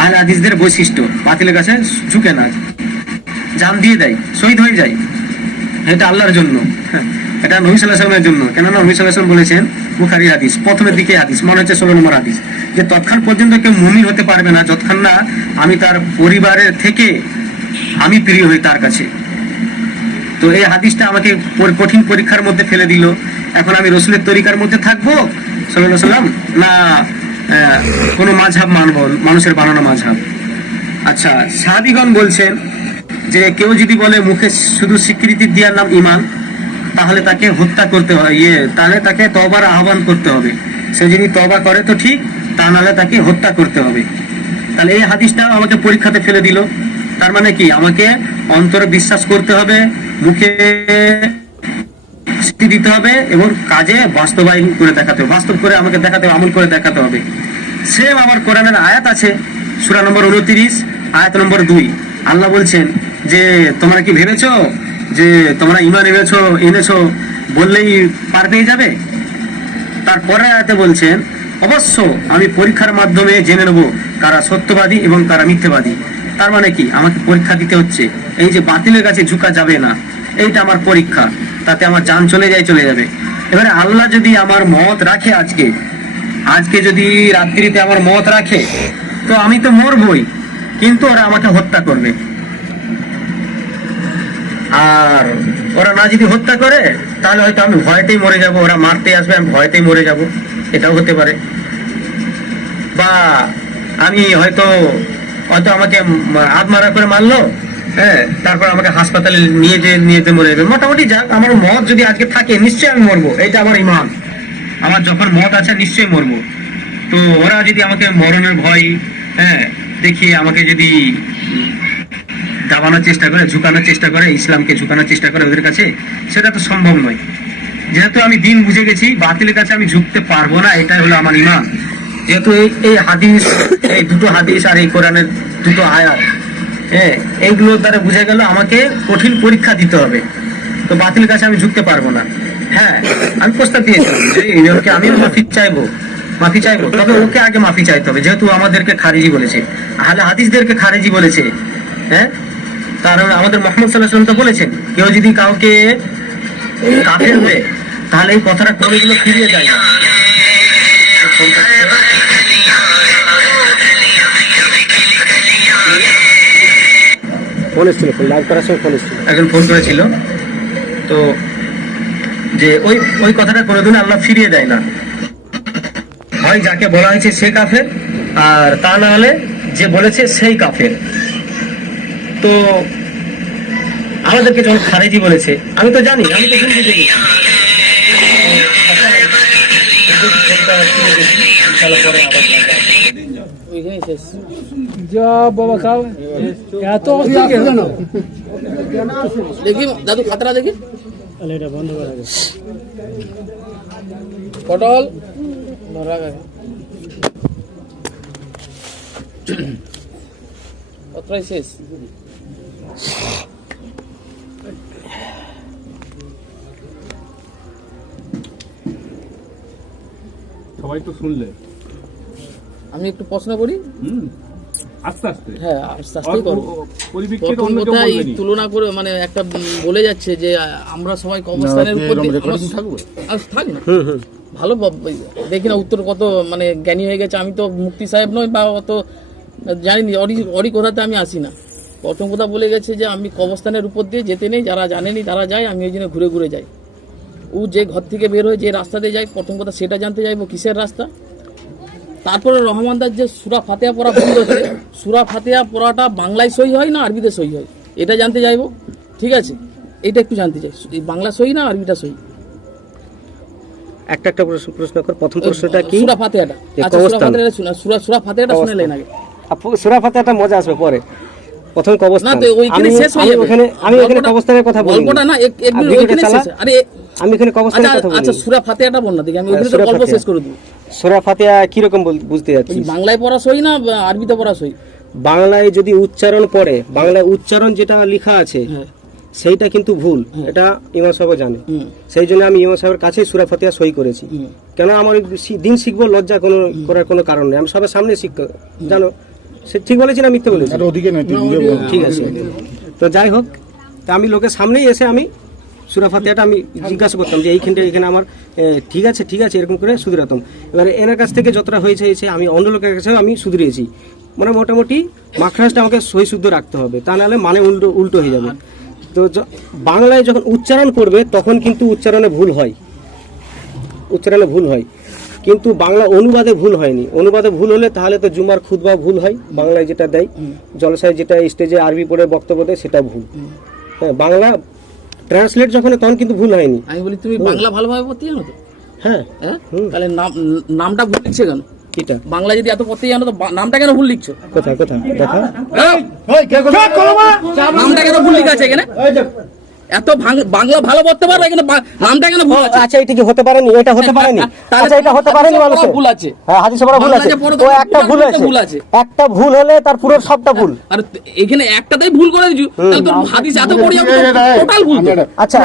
আহলে হাদিসদের বৈশিষ্ট্য, বাতিলের কাছে ঝুঁকে না, জান দিয়ে দেয়, শহীদ হয়ে যায়। এটা আল্লাহর জন্য, এটা নবী সাল্লাল্লাহু আলাইহি ওয়াসাল্লামের জন্য। কেননা নবী সাল্লাল্লাহু আলাইহি ওয়াসাল্লাম বলেছেন, বুখারী হাদিস, প্রথমের দিকে হাদিস, মনে হচ্ছে 16 নম্বর হাদিস, যে তৎক্ষণ পর্যন্ত কেউ মুমিন হতে পারবে না যতক্ষণ না আমি তার পরিবারের থেকে আমি প্রিয় হই তার কাছে। তো এই হাদিসটা আমাকে কঠিন পরীক্ষার মধ্যে ফেলে দিল। এখন আমি রসুলের তরিকার মধ্যে থাকবো সাল্লাল্লাহু আলাইহি ওয়াসাল্লাম, না কোনো মাযহাব মানবো, মানুষের বানানো মাযহাব? আচ্ছা, সাহাবীগণ বলছেন যে কেউ যদি বলে মুখে শুধু স্বীকৃতি দেওয়ার নাম ঈমান, তাহলে তাকে হত্যা করতে হয়, তাহলে তাকে তওবার আহ্বান করতে হবে। সে যদি তওবা করে তো ঠিক, তা নাহলে তাকে হত্যা করতে হবে। তাহলে এই হাদিসটা আমাকে পরীক্ষাতে ফেলে দিল। তার মানে কি, আমাকে অন্তরে বিশ্বাস করতে হবে, মুখে স্বীকৃতি দিতে হবে, এবং কাজে বাস্তবায়ন করে দেখাতে হবে, বাস্তব করে আমাকে দেখাতে হবে, আমল করে দেখাতে হবে। সেম আমার কোরআনের আয়াত আছে, সূরা নম্বর 29, আয়াত নম্বর 2। আল্লাহ বলছেন যে তোমরা কি ভেবেছো যে তোমরা ঈমান এনেছো বললেই পার পেয়ে যাবে? তারপরে আয়াতে বলছেন, অবশ্য আমি পরীক্ষার মাধ্যমে জেনে নেব কারা সত্যবাদী এবং কারা মিথ্যাবাদী। তার মানে কি, আমাকে পরীক্ষা দিতে হচ্ছে। এই যে বাতিলের কাছে ঝুঁকা যাবে না, এইটা আমার পরীক্ষা, তাতে আমার জান চলে যাবে। এবারে আল্লাহ যদি আমার মত রাখে, আজকে যদি রাত্রিতে আমার মত রাখে, তো আমি তো মরবই, কিন্তু ওরা আমাকে হত্যা করবে। আর ওরা না যদি হত্যা করে, তাহলে হয়তো আমি ভয়তেই মরে যাব, ওরা মারতে আসবে, আমি ভয়তেই মরে যাব, এটাও হতে পারে। বা আমি হয়তো আমাকে আধমারা করে মারলো, হ্যাঁ, তারপর আমাকে হাসপাতালে নিয়ে যেতে মরে যাবে। মোটামুটি যাক, আমার মত যদি আজকে থাকে নিশ্চয়ই আমি মরবো, এটা আমার ইমান। আমার যখন মত আছে নিশ্চয়ই মরবো। তো ওরা যদি আমাকে মরণের ভয় দেখিয়ে আমাকে যদি দাবানোর চেষ্টা করে, ঝুঁকানোর চেষ্টা করে, ইসলামকে ঝুঁকানোর চেষ্টা করে ওদের কাছে, সেটা তো সম্ভব নয়। যেহেতু আমি দিন বুঝে গেছি, বাতিলের কাছে আমি ঝুঁকতে পারবো না, এটাই হলো আমার ইমান। যেহেতু এই হাদিস, এই দুটো হাদিস আর এই কোরআনের দুটো আয়াত, এইগুলোর দ্বারা বুঝে গেল আমাকে কঠিন পরীক্ষা দিতে হবে। তো বাতিলের কাছে আমি ঝুঁকতে পারবো না। হ্যাঁ, আমি প্রস্তাব দিয়েছিলাম যে ইমামকে আমি মাফি চাইবো, তবে ওকে আগে মাফি চাইতে হবে, যেহেতু আমাদেরকে খারিজি বলেছে, আহলে হাদিসদেরকে খারিজি বলেছে। কারণ আমাদের মুহাম্মদ সাল্লাল্লাহু আলাইহি ওয়াসাল্লাম তো বলেছেন, কেউ যদি কাউকে কাফের হবে তাহলে এই কথাটা কোনোদিনও ফিরিয়ে যায় না। ফোন এসেছিল, লাইভ করার সময় ফোন এসেছিল, একজন ফোন করেছিল, তো যে ওই কথাটা কোনোদিন আল্লাহ ফিরিয়ে দেয় না। হয় যাকে বলা হয়েছে সে কাফের, আর তা না হলে যে বলেছে সেই কাফের। তো আমাদেরকে যখন খারেজি বলেছে, আমি তো জানি, আমি তো শুনতে চাই। দেখি দাদু খাতাটা দেখি, তাহলে এটা বন্ধ করা যাবে। পটল ধরা গেছে, কতটাই শেষ। সবাই তো শুনলে, আমি একটু প্রশ্ন করি। আস্তে আস্তে, হ্যাঁ, আস্তে আস্তেই করবো। পরিপ্রেক্ষিতে প্রথম অন্য কেউ কথা, এই বলবেনি। তুলনা করে মানে একটা বলে যাচ্ছে যে আমরা সবাই কবরস্থানের উপর থাক না, ভালো দেখি না উত্তর কত মানে জ্ঞানী হয়ে গেছে। আমি তো মুফতি সাহেব নই বা অত জানিনি, অরি কথাতে আমি আসি না। প্রথম কথা বলে গেছে যে আমি কবরস্থানের উপর দিয়ে যেতে নেই, যারা জানেনি তারা যায়, আমি ওই জন্য ঘুরে ঘুরে যাই। ও যে ঘর থেকে বের হয়ে যে রাস্তাতে যায়, প্রথম কথা সেটা জানতে চাইবো কিসের রাস্তা। তারপরে রহমানদার যে সূরা ফাতিহা পড়া ভুল হচ্ছে, সূরা ফাতিহা পড়াটা বাংলায় সই হয় না আরবিতে সই হয়, এটা জানতে চাইবো। ঠিক আছে, এটা একটু জানতে চাই, বাংলা সই না আরবিটা সই। একটা প্রশ্ন কর। প্রথম প্রশ্নটা কি? সূরা ফাতিহাটা। আচ্ছা, সূরা ফাতিহাটা শুনেলেন আগে। সূরা ফাতিহাটা মজা আসবে পরে। প্রথম কবরস্থান, না তো ওইখানে শেষ হয়ে যাবে। আমি এখানে কবরস্থানের কথা বলি, গল্পটা না একদিন ওইখানে শেষ। আরে আমি এখানে কবরস্থানের কথা বলি। আচ্ছা, সূরা ফাতিহাটা বল না দেখি, আমি ওইখানে তো গল্প শেষ করে দেব। সূরা ফাতিহা কি রকম বুঝতে যাচ্ছি? বাংলায় পড়া সই না আরবিতে পড়া সই? বাংলায় যদি উচ্চারণ পড়ে, বাংলায় উচ্চারণ যেটা লেখা আছে সেইটা কিন্তু ভুল, এটা ইমাম সাহেব জানে। সেই জন্য আমি ইমাম সাহেবের কাছে সূরা ফাতিহা সই করেছি। কেন আমার দিন শিখবো, লজ্জা করার কোনো কারণ নেই, আমি সবার সামনে শিখবো। জানো, সে ঠিক বলেছি না মিথ্যে বলেছি? ঠিক আছে, তো যাই হোক, তা আমি লোকের সামনেই এসে আমি সূরা ফাতিহাটা আমি জিজ্ঞাসা করতাম যে এইখানটা এখানে আমার ঠিক আছে এরকম করে শুধরাতাম। এবারে এনার কাছ থেকে যতটা হয়েছে আমি অন্য লোকের কাছে আমি শুধরিয়েছি। মানে মোটামুটি মাখরাজটা আমাকে সহি শুদ্ধ রাখতে হবে, তা নাহলে মানে উল্টো হয়ে যাবে। তো বাংলায় যখন উচ্চারণ করবে তখন কিন্তু উচ্চারণে ভুল হয়, কিন্তু বাংলা অনুবাদে ভুল হয়নি। অনুবাদে ভুল হলে তাহলে তো জুমার খুতবা ভুল হয়, বাংলায় যেটা দেয়, জলসায় যেটা স্টেজে আরবি পড়ে বক্তব্য দেয় সেটা ভুল। হ্যাঁ, বাংলা ট্রান্সলেট যখন তখন কিন্তু ভুল হয়নি। আমি বলি তুমি বাংলা ভালোভাবে পড়তে জানো তো? হ্যাঁ, তাহলে নামটা ভুল লিখছে কেন? এটা বাংলা যদি এত পড়তে জানো তো নামটা কেন ভুল লিখছো? কোথায় দেখা নামটা কেন ভুল লিখা আছে এখানে? এত বাংলা ভালো পড়তে পারো, এখানে নামটা কেন ভুল আছে? আচ্ছা, এটা কি হতে পারেনি? এটা হতে পারেনি। আচ্ছা, এটা হতে পারেনি মানুষের ভুল আছে। হ্যাঁ, হাদিসে পড়া ভুল আছে। ও একটা ভুল আছে, একটা ভুল হলে তার পুরো সবটা ভুল। আর এখানে একটাতেই ভুল করে দিছো, তাহলে তো হাদিস এত পড়ে যাবে টোটাল ভুল। আচ্ছা,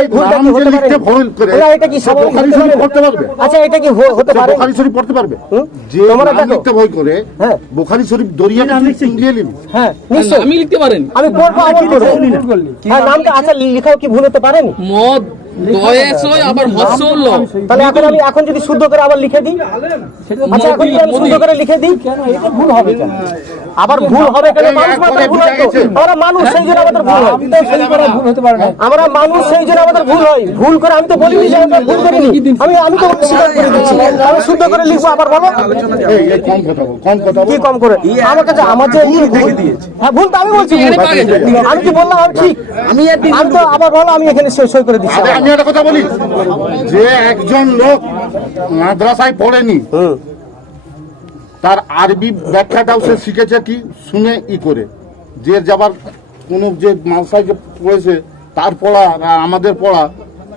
এই ভুলটা কি হতে পারে? না, এটা কি সবাই পড়তে পারবে? আচ্ছা, এটা কি হতে পারে? বুখারী শরীফ পড়তে পারবে? যে তোমরা নাম লিখতে ভয় করে, হ্যাঁ, বুখারী শরীফ দরিয়া লিখে নিন। হ্যাঁ, নিশ্চয়ই আমি লিখতে পারেন, আমি পড়বো, আমি করব। হ্যাঁ, নামটা আচ্ছা লিখাও কি ভুল হতে পারেনি? মদ দয়েসই আবার হস্যল। তাহলে এখন যদি শুদ্ধ করে আবার লিখে দিই, আচ্ছা এখন যদি আমি শুদ্ধ করে লিখে দিই কেন এটা ভুল হবে কেন? আবার ভুল হবে কেন? মানুষ মাত্র ভুল হয় তো। আমরা মানুষ সেই জন্য আমাদের ভুল হয়। আমরা মানুষ সেই জন্য আমাদের ভুল হয়। ভুল করে আমি তো বলিনি যে আমরা ভুল করিনি, আমি তো স্বীকার করে দিচ্ছি। আমি শুদ্ধ করে লিখবো আবার বলো কম কথা কি কম করে আমার কাছে আমার যে হ্যাঁ ভুল তো আমি বলছি ভুল। আমি কি বললাম আমি ঠিক? আমি তো আবার বলো আমি এখানে সই করে দিচ্ছি। আমি একটা কথা বলি, যে একজন লোক মাদ্রাসায় পড়েনি তার আরবি ব্যাখ্যাটাও সে শিখেছে কি শুনে করে, যে যাবার কোনো যে মাদ্রাসায় যে পড়েছে তার পড়া আর আমাদের পড়া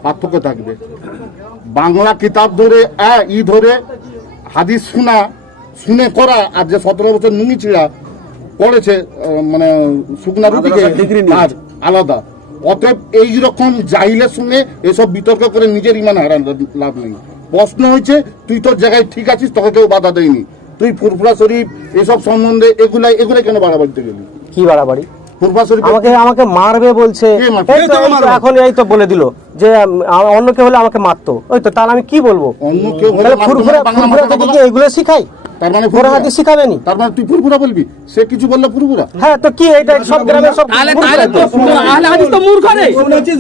পার্থক্য থাকবে। বাংলা কিতাব ধরে ধরে হাদিস শুনে করা আর যে 17 বছর নুঙ্গি ছিঁড়া পড়েছে মানে শুকনা রুটিকে আর আলাদা। অতএব এইরকম জাহিলে শুনে এসব বিতর্ক করে নিজের ইমান হারান লাভ নেই। প্রশ্ন হয়েছে তুই তোর জায়গায় ঠিক আছিস, তোকে কেউ বাধা দেয়নি, তুই ফুরফুরা শরীফ এসব সম্বন্ধে এগুলাই কেন বাড়াবাড়িতে গেলি? কি বাড়াবাড়ি? ফুরফুরা শরীফ আমাকে মারবে বলছে, এখন এই তো বলে দিল যে অন্য কেউ হলে আমাকে মারতো। ওই তো তাহলে আমি কি বলবো? অন্য কেউ হলে ফুরফুরা এগুলো শিখাই? তার মানে পুরো হাদিস শিখাবেনি? তার মানে তুই ফুরফুরা বলবি, সে কিছু বললে ফুরফুরা। হ্যাঁ তো কি এটা সব গ্রামে সব তাহলে তো আহলে হাদিস তো মূর্খ রে।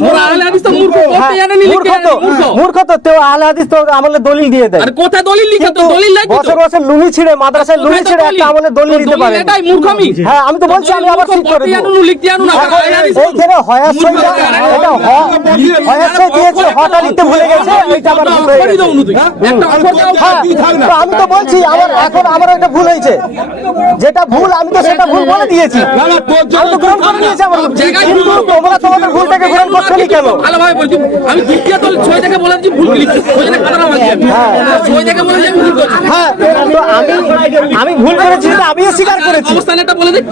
ওরা আহলে হাদিস তো মূর্খ, করতে জানে নি, লিখতে জানে মূর্খ। মূর্খ তো তেও আহলে হাদিস তো আমলে দলিল দিয়ে দেয়। আরে কোথা দলিল লিখে তো? দলিল নাই তো। বছর বছর লুঙ্গি ছিঁড়ে মাদ্রাসায় লুঙ্গি ছিঁড়ে একটা আমলে দলিল দিতে পারে। এটাই মূর্খমি। হ্যাঁ আমি তো বলছি আমি আবার ঠিক করে দেব। লিখতে জানো না। এইখানে হয়াসই এটা হয়াসই দিয়েছে, হটা লিখতে ভুলে গেছে, এইটা আবার ভুল হয়ে গেছে। আমি তো বলছি আমার একটা ভুল হয়েছে, যেটা ভুল আমি তো সেটা ভুল বলে দিয়েছি, আমি তো গ্রহণ করে নিয়েছি আমার ভুল। কিন্তু তোমরা তোমাদের ভুলটাকে গ্রহণ করছো না কেন? ভালোভাবে বলছি আমি দ্বিতীয় দল ছয় থেকে বলেছি ভুল লিখছি, ওই জন্য কথা বলছি আমি ছয় থেকে বলেছি আমি ভুল করছি। হ্যাঁ তো আমি ভুল করেছি, আমিও স্বীকার করেছি। অবস্থানটা বলে দিই।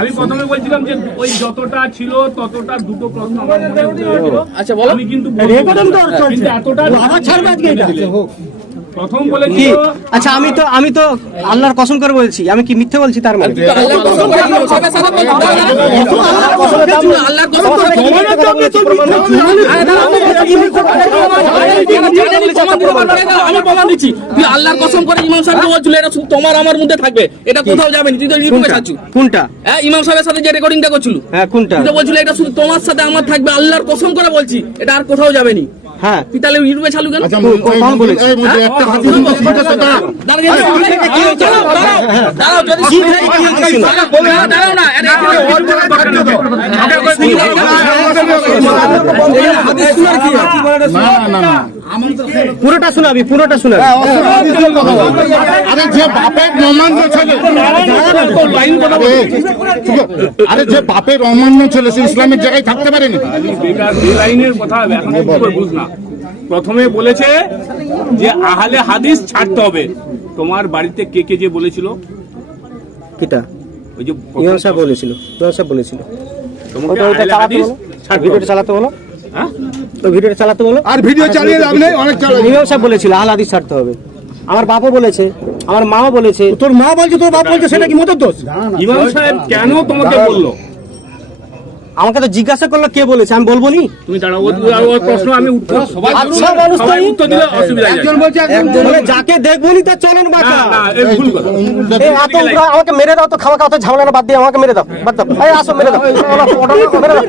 আমি প্রথমে বলছিলাম যে ওই যতটা ছিল ততটা দুটো প্রশ্ন আমার মনে হয়েছিল। আচ্ছা বলো। আমি কিন্তু এতটা আবার ছাড়বে আজকে এটা প্রথম বলেছি। আচ্ছা আমি তো আল্লাহর কসম করে বলছি, আমি কি মিথ্যে বলছি? তার মানে আল্লাহর কসম করে ইমাম সাহেবের সাথে বলছি, আল্লাহর কসম করে আল্লাহর কসম করে আমি প্রমাণ দিচ্ছি। তুই আল্লাহর কসম করে ইমাম সাহেবকে বলছিল এটা শুধু তোমার আমার মধ্যে থাকবে, এটা কোথাও যাবে না। তুই তো ইউটিউবে ছাড়ছু। কোনটা? হ্যাঁ ইমাম সাহেবের সাথে যে রেকর্ডিংটা করছিল, হ্যাঁ কোনটা? তুই তো বলছিল এটা শুধু তোমার সাথে আমার থাকবে, আল্লাহর কসম করে বলছি এটা আর কোথাও যাবে না। হ্যাঁ তুই তাহলে ইউটিউবে চালু কেন? আচ্ছা একটা হাদিস শিখেছে না, দাঁড়াও যদি দাঁড়াও না না পুরোটা শোনাবি, পুরোটা শোনাবি। আরে যে বাপের অমান্য ছেলে, আরে যে বাপের অমান্য ছেলে সে ইসলামের জায়গায় থাকতে পারেনি। লাইনের কথা এখন বুঝ না। প্রথমে বলেছে যে আহলে হাদিস ছাড়তে হবে। তোমার বাড়িতে কে কে যে বলেছিল? কিটা? ওই যে ইমাম সাহেব বলেছিল, ইমাম সাহেব বলেছিল। তোমাকে ওটা আহলে চালাতে হাদিস বলো, ভিডিওটা চালাতে বলো। হ্যাঁ তো ভিডিওটা চালাতে বলো। আর ভিডিও চালিয়ে লাভ নেই, অনেক চালাবে। ইমাম সাহেব বলেছিল আহলে হাদিস ছাড়তে হবে, আমার বাবা বলেছে, আমার মাও বলেছে। তোর মা বলছে, তোর বাপ বলছে, সেটা কি মতের দোষ? ইমাম সাহেব কেন তোমাকে বললো? আমাকে তো জিজ্ঞাসা করলো কে বলেছে, আমি বলবো নি? তুমি দাঁড়াও, ওর প্রশ্ন আমি উত্তর সবাই আচ্ছা মানুষ তো উত্তর দিলে অসুবিধা নেই। বলে যাকে দেখবো নি তার চলন বাঁকা। না এই ভুল কথা। এই এত আমাকে মেরে দাও তো, খাওয়া খাওয়া ঝামেলা না বাদ দিয়ে আমাকে মেরে দাও, বাদ দাও। এই আসো মেরে দাও, মেরে দাও।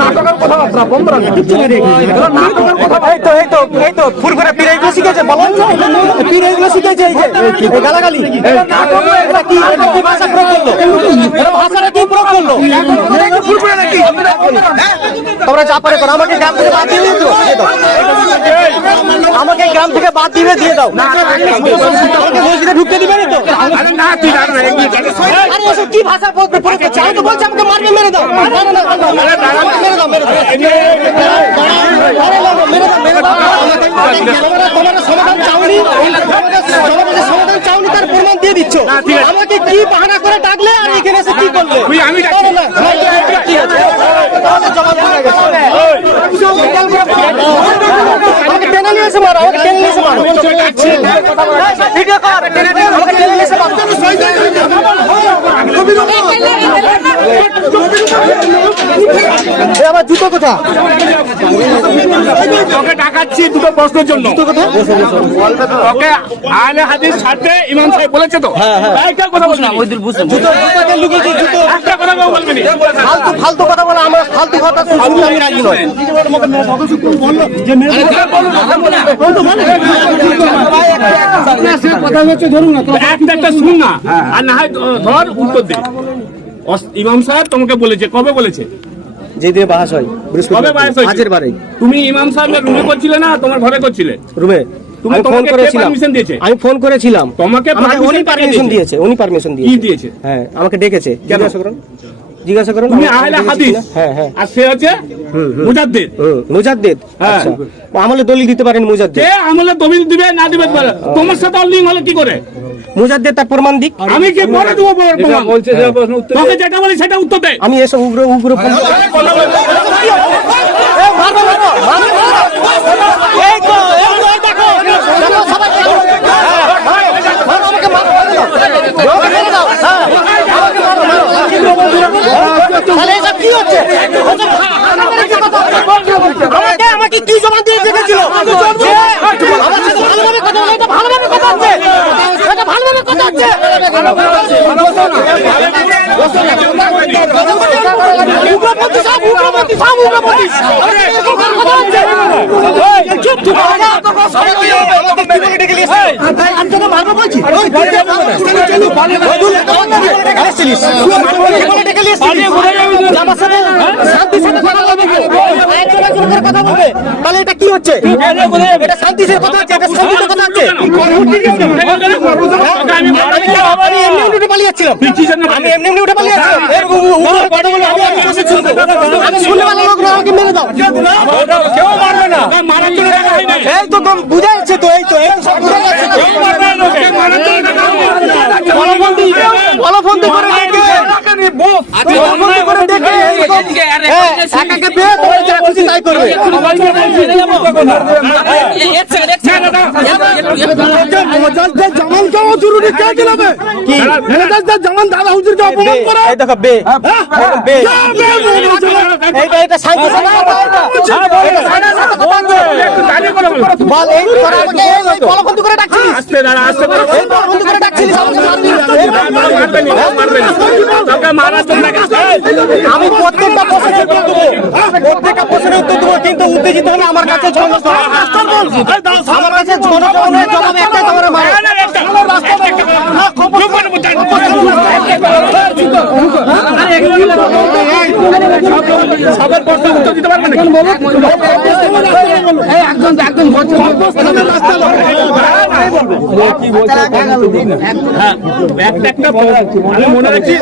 নাটকের কথাবার্তা বন্ধ রাখো। এই তো ফুরফুরা পীর এগুলো শিখেছে, বলো পীর এগুলো শিখেছে। এই যে এই গালাগালি, এটা কি ভাষা প্রয়োগ করলো? এটা ভাষাটা কি প্রয়োগ করলো? তোমরা যা পারে করো, আমাকে গ্রাম থেকে বাদ দিয়ে দিও, আমাকে গ্রাম থেকে বাদ দিয়ে দিয়ে দাও। আমাকে মসজিদে ঢুকতে দিবে না তো? আরে এসব কি ভাষা প্রয়োগ করছে? আমি তো বলছি আমাকে মারবে, মেরে দাও। না, না, না, আমাকে মেরে দাও, মেরে দাও। মেরে দাও। তোমরা সমাধান চাওনি, সমাধান চাওনি, তার প্রমাণ দিয়ে দিচ্ছ। আমাকে কি বাহানা করে ডাকলে আর এখানে এসে কি করলে? আমাকে টেনে নিয়ে এসে মারো, আমাকে টেনে নিয়ে এসে মারো। ভিডিও কর, আমাকে টেনে নিয়ে এসে মারো। আমার জুতো কোথা? তোকে ডাকাচ্ছি দুটো প্রশ্নের জন্য। তোকে আহলে হাদিস ছাড়তে ইমাম সাহেব বলেছে তো? একটা কথা বলছি না, জুতোকে লুকিয়েছি, জুতো একটা কথা কেউ বলবি না। ফালতু ফালতু কথা বলে, আমার ফালতু কথা শুনতে আমি রাজি নয়। একটা শুন না, আর না হয় ধর উত্তর দে। ইমাম সাহেব তোমাকে বলেছে, কবে বলেছে? যেদিন বাহাস হয় কবে বাহাস হয়েছে? হাজের বারে তুমি ইমাম সাহেবের রুমে করছিলে না তোমার ঘরে করছিলে? রুমে তুমি আমি ফোন তোমাকে কে করেছিলাম, পারমিশন দিয়েছে? আমি ফোন করেছিলাম, তোমাকে আমাকে উনি পারমিশন দিয়েছে, উনি পারমিশন কি দিয়েছে। দিয়েছে? হ্যাঁ, আমাকে ডেকেছে, জিজ্ঞাসা করুন তুমি আমি আহলে ডেকেছি হাদিস, কিনা। হ্যাঁ হ্যাঁ, আর সে হচ্ছে মুজাদ্দিদ। মুজাদ্দিদ। হ্যাঁ। আচ্ছা, আমলে দলিল দিতে পারেন মুজাদ্দিদ। কে আমলে দলিল দিবে না দিবে তোমার সাথে লিঙ্ক হলে কি করে? মুজাদ্দিদ তার প্রমাণ দিক। আমি কি করে দেবো প্রমাণ? তোকে যেটা বলি সেটা উত্তর দে। আমি এসব উগ্র উগ্র আমাকে কি জমা দিয়ে দেখেছিল? ভালোভাবে কথা বলে, ভালোভাবে কথা হচ্ছে, ভালোভাবে কথা হচ্ছে। তাহলে এটা কি হচ্ছে? এটা শান্তির কথা হচ্ছে, এটা শান্তির কথা হচ্ছে। আমি এমনি উঠে পালিয়ে যাচ্ছিলাম, আমি এমনি উঠে পালিয়ে যাচ্ছিলাম। আমি শুনলে ভালো লোক না, আমাকে মেরে দাও। কেউ মারবে না, এই তো বুঝা যাচ্ছে তো, এই তো সব বুঝা যাচ্ছে তো। বলবন্দি করে দেখে, বলবন্দি করে দেখে একাকে পেয়ে তোমার যা খুশি তাই করবে। জামানকেও জরুরি কে দিলাবে? কি জামান দাদা হুজুরকে অপমান করা? এই দেখো বে, বে এটা শান্তি বল, এই তোরা আমাকে এই বলবন্দি করে ডাকছিস? আস্তে দাঁড়া, আস্তে দাঁড়া। এই বলবন্দি করে ডাকছিস আমাকে মারবি? আমি প্রত্যেকটা প্রশ্নের উত্তর দেবো, প্রত্যেকটা প্রশ্নের উত্তর দেবো, কিন্তু উত্তেজিত হলে আমার কাছে আমার কাছে জবাব একটাই, তোমার মারো। সবার প্রশ্ন উত্তর দিতে পারবে নাকি? আমি মনে রাখছি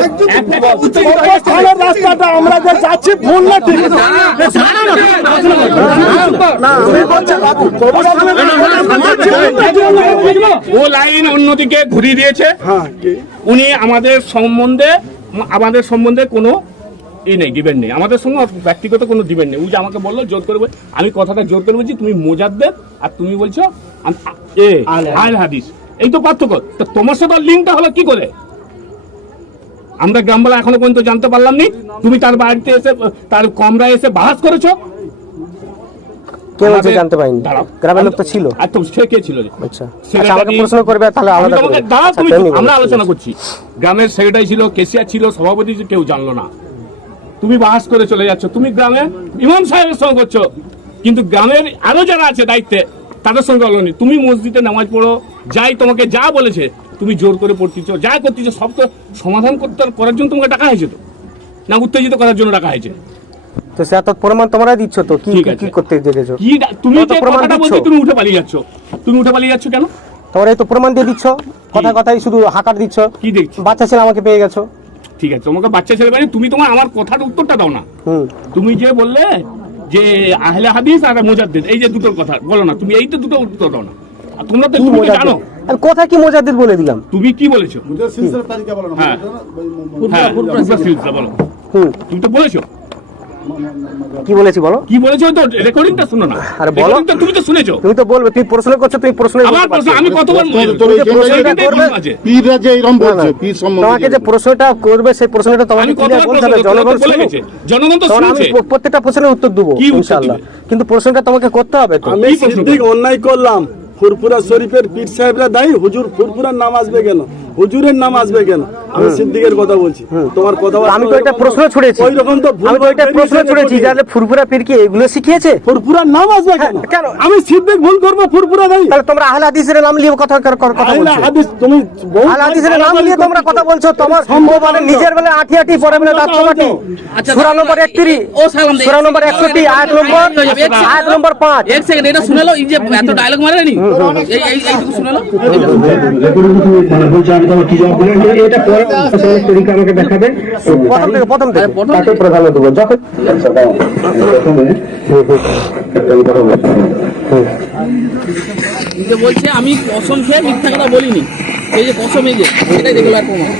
রাস্তাটা আমরা যে যাচ্ছি ভুল না ঠিক? ও লাইন অন্যদিকে ঘুরিয়ে দিয়েছে। উনি আমাদের সম্বন্ধে কোনো নেই, দিবেন নেই, আমাদের সঙ্গে ব্যক্তিগত কোনো দিবেন নেই। ও যে আমাকে বললো জোর করবে, আমি কথাটা জোর করে বলছি তুমি মুজাদ্দিদ আর তুমি বলছো আহলে হাদিস, এই তো পার্থক্য। তো তোমার সাথে লিঙ্কটা হলো কি করে? আমরা গ্রামবালা এখনো পর্যন্ত জানতে পারলাম নি। তুমি তার বাড়িতে এসে, তার কমরায় এসে বাহাস করেছো। কেউ জানতে পারিনি, গ্রামের লোক তো ছিল। আর তো সে কে ছিল? আচ্ছা, আমাকে প্রশ্ন করবে তাহলে আলাদা করে। আমরা আলোচনা করছি। গ্রামের সেক্রেটারি ছিল, কেসিয়ার ছিল, সভাপতি ছিল, কেউ জানলো না। তুমি বাহাস করে চলে যাচ্ছ, তুমি গ্রামে ইমাম সাহেবের সঙ্গে করছো, কিন্তু গ্রামের আরো যারা আছে দায়িত্বে তাদের সঙ্গে অলনি। তুমি মসজিদে নামাজ পড়ো, যাই তোমাকে যা বলেছে তুমি জোর করে পড়তেছো, যা করতেছো সব তো সমাধান করার জন্য তোমাকে ডাকা হয়েছে তো, না উত্তেজিত করার জন্য ডাকা হয়েছে? তো সে তো প্রমাণ তোমরা দিচ্ছ তো, কি কি করতে দেখেছো? কি তুমি যে কথাটা বলছো, তুমি উঠে পালিয়ে যাচ্ছ। তুমি উঠে পালিয়ে যাচ্ছ কেন? তোমরা এই তো প্রমাণ দিয়ে দিচ্ছ, কথাই শুধু হাঁকার দিচ্ছ। কি দেখছো? বাচ্চা ছেলে আমাকে পেয়ে গেছো। ঠিক আছে, তোমাকে বাচ্চা ছেলে মানে তুমি তোমার আমার কথার উত্তরটা দাও না। তুমি যে বললে যে আহলে হাদিস আর মুজাদ্দিদ, এই যে দুটোর কথা বলো না, তুমি এই তো দুটো উত্তর দাও না। আর তোমরা তো তুমি জানো কথা কি মুজাদ্দিদ বলে দিলাম। তুমি কি বলেছো? হ্যাঁ, বলো। তুমি তো বলেছো কি বলেছি বলো? কি বলেছো তো রেকর্ডিংটা শুনো না। আরে বলো। রেকর্ডিংটা তুমি তো শুনেছো। তুমি তো বলবে, তুমি প্রশ্ন করছো, তুমি প্রশ্ন আমার প্রশ্ন আমি কত বলবো? তোর এই প্রশ্নটা করবে। পীররা যে এরকম বলছে, পীর সম্বন্ধে তোমাকে যে প্রশ্নটা করবে সেই প্রশ্নটা তোমাকে আমি ক্লিয়ার কতবার বলতে হবে, প্রশ্ন জনগণ বলে শুনুক। গেছে, জনগণ তো তখন আমি শুনছে। প্রত্যেকটা প্রশ্নের উত্তর দেবো কি উত্তর ইনশাআল্লাহ, দিবে? কিন্তু প্রশ্নটা তোমাকে করতে হবে তো। আমি সিদ্দিক অন্যায় করলাম, ফুরফুরা শরীফের পীর সাহেবরা দায়ী, হুজুর ফুরফুরার নাম আসবে কেন, হুজুরের নাম আসবে কেন? আমি সিদ্দিকের কথা বলছি, তোমার কথা আমি তো এটা প্রশ্ন ছুড়েছি, ওই রকম তো আমি তো এটা প্রশ্ন ছুড়েছি যে ফুরফুরা পীর কি এগুলো শিখিয়েছে? ফুরফুরার নাম আসবে কেন? কেন? আমি সিদ্দিক ভুল করবো, ফুরফুরা দায়ী? তাহলে তোমরা আহলে হাদিসের নাম নিয়ে কথা আহলে বলছো। হাদিস তুমি আহলে হাদিসের নাম নিয়ে তোমরা কথা বলছো, তোমার মানে নিজের বেলা আঠি আঠি পরে বেলা দাঁত মাটি। আচ্ছা, সূরা নম্বর 31, ও সালাম দে। সূরা নম্বর 61, আয়াত নম্বর 5। এক সেকেন্ড, এটা শুনালো, এই যে এত ডায়লগ মারে নি, এইটুকু শুনালো। প্রথম থেকে তাকে প্রধান দেবো যখন যে বলছে আমি কসম খেয়ে মিথ্যা কথা বলিনি, এই যে কসম, এই যে এটাই দেখলো আর প্রমাণ।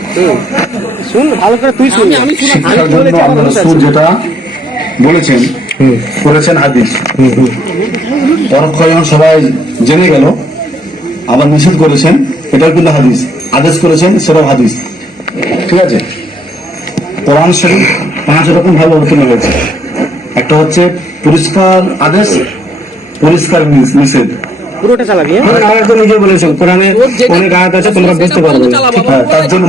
শুন ভালো করে, তুই শুন। আমি শুনাচ্ছি। রাসূল যেটা বলেছেন করেছেন হাদিস, পরক্ষণ সবাই জেনে গেল, আবার নিষেধ করেছেন, এটাও কিন্তু হাদিস, আদেশ করেছেন সেটাও হাদিস, ঠিক আছে? কোরআন শরীফ 5 রকম ভাবে অবতীর্ণ হয়েছে। একটা হচ্ছে পরিষ্কার আদেশ, পরিষ্কার নিষেধ। পুরোটা চালাবি। আমরা তো নিজে বলেছেন কোরআনে অনেক আয়াত আছে, তোমরা বুঝতে পারবে না। তার জন্য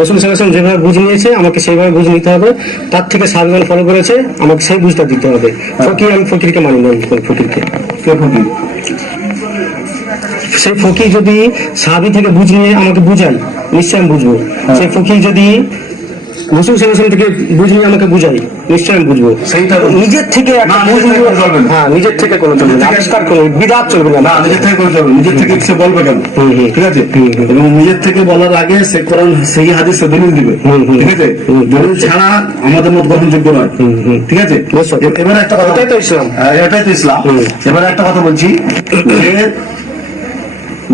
রসুল সাল্লাল্লাহু যেভাবে বুঝে নিয়েছে আমাকে সেইভাবে বুঝে নিতে হবে, তার থেকে সাবধান ফলো করেছে আমাকে সেই বুঝটা দিতে হবে। ফকির, আমি ফকিরকে মানি না, ফকিরকে কে ফকির? সেই ফকির যদি সাহাবী থেকে বুঝে নিয়ে আমাকে বুঝাই, নিশ্চয় আমি বুঝবো। সেই ফকির যদি রসুল সাল্লাল্লাহু থেকে বুঝে নিয়ে আমাকে বুঝাই, নিশ্চয় আমি বুঝবো। সেইটা নিজের থেকে হ্যাঁ, নিজের থেকে কোনো চলবে না, আবিষ্কার কোনো বিরাট চলবে না, নিজের থেকে কোনো চলবে, নিজের থেকে সে বলবে কেন, ঠিক আছে? এবং নিজের থেকে বলার আগে সে কোরআন সেই হাদিস সে দলিল দিবে, ঠিক আছে? দলিল ছাড়া আমাদের মত গ্রহণযোগ্য নয়, ঠিক আছে? এবারে একটা কথা, এটাই তো ইসলাম, এটাই তো ইসলাম। এবারে একটা কথা বলছি, যে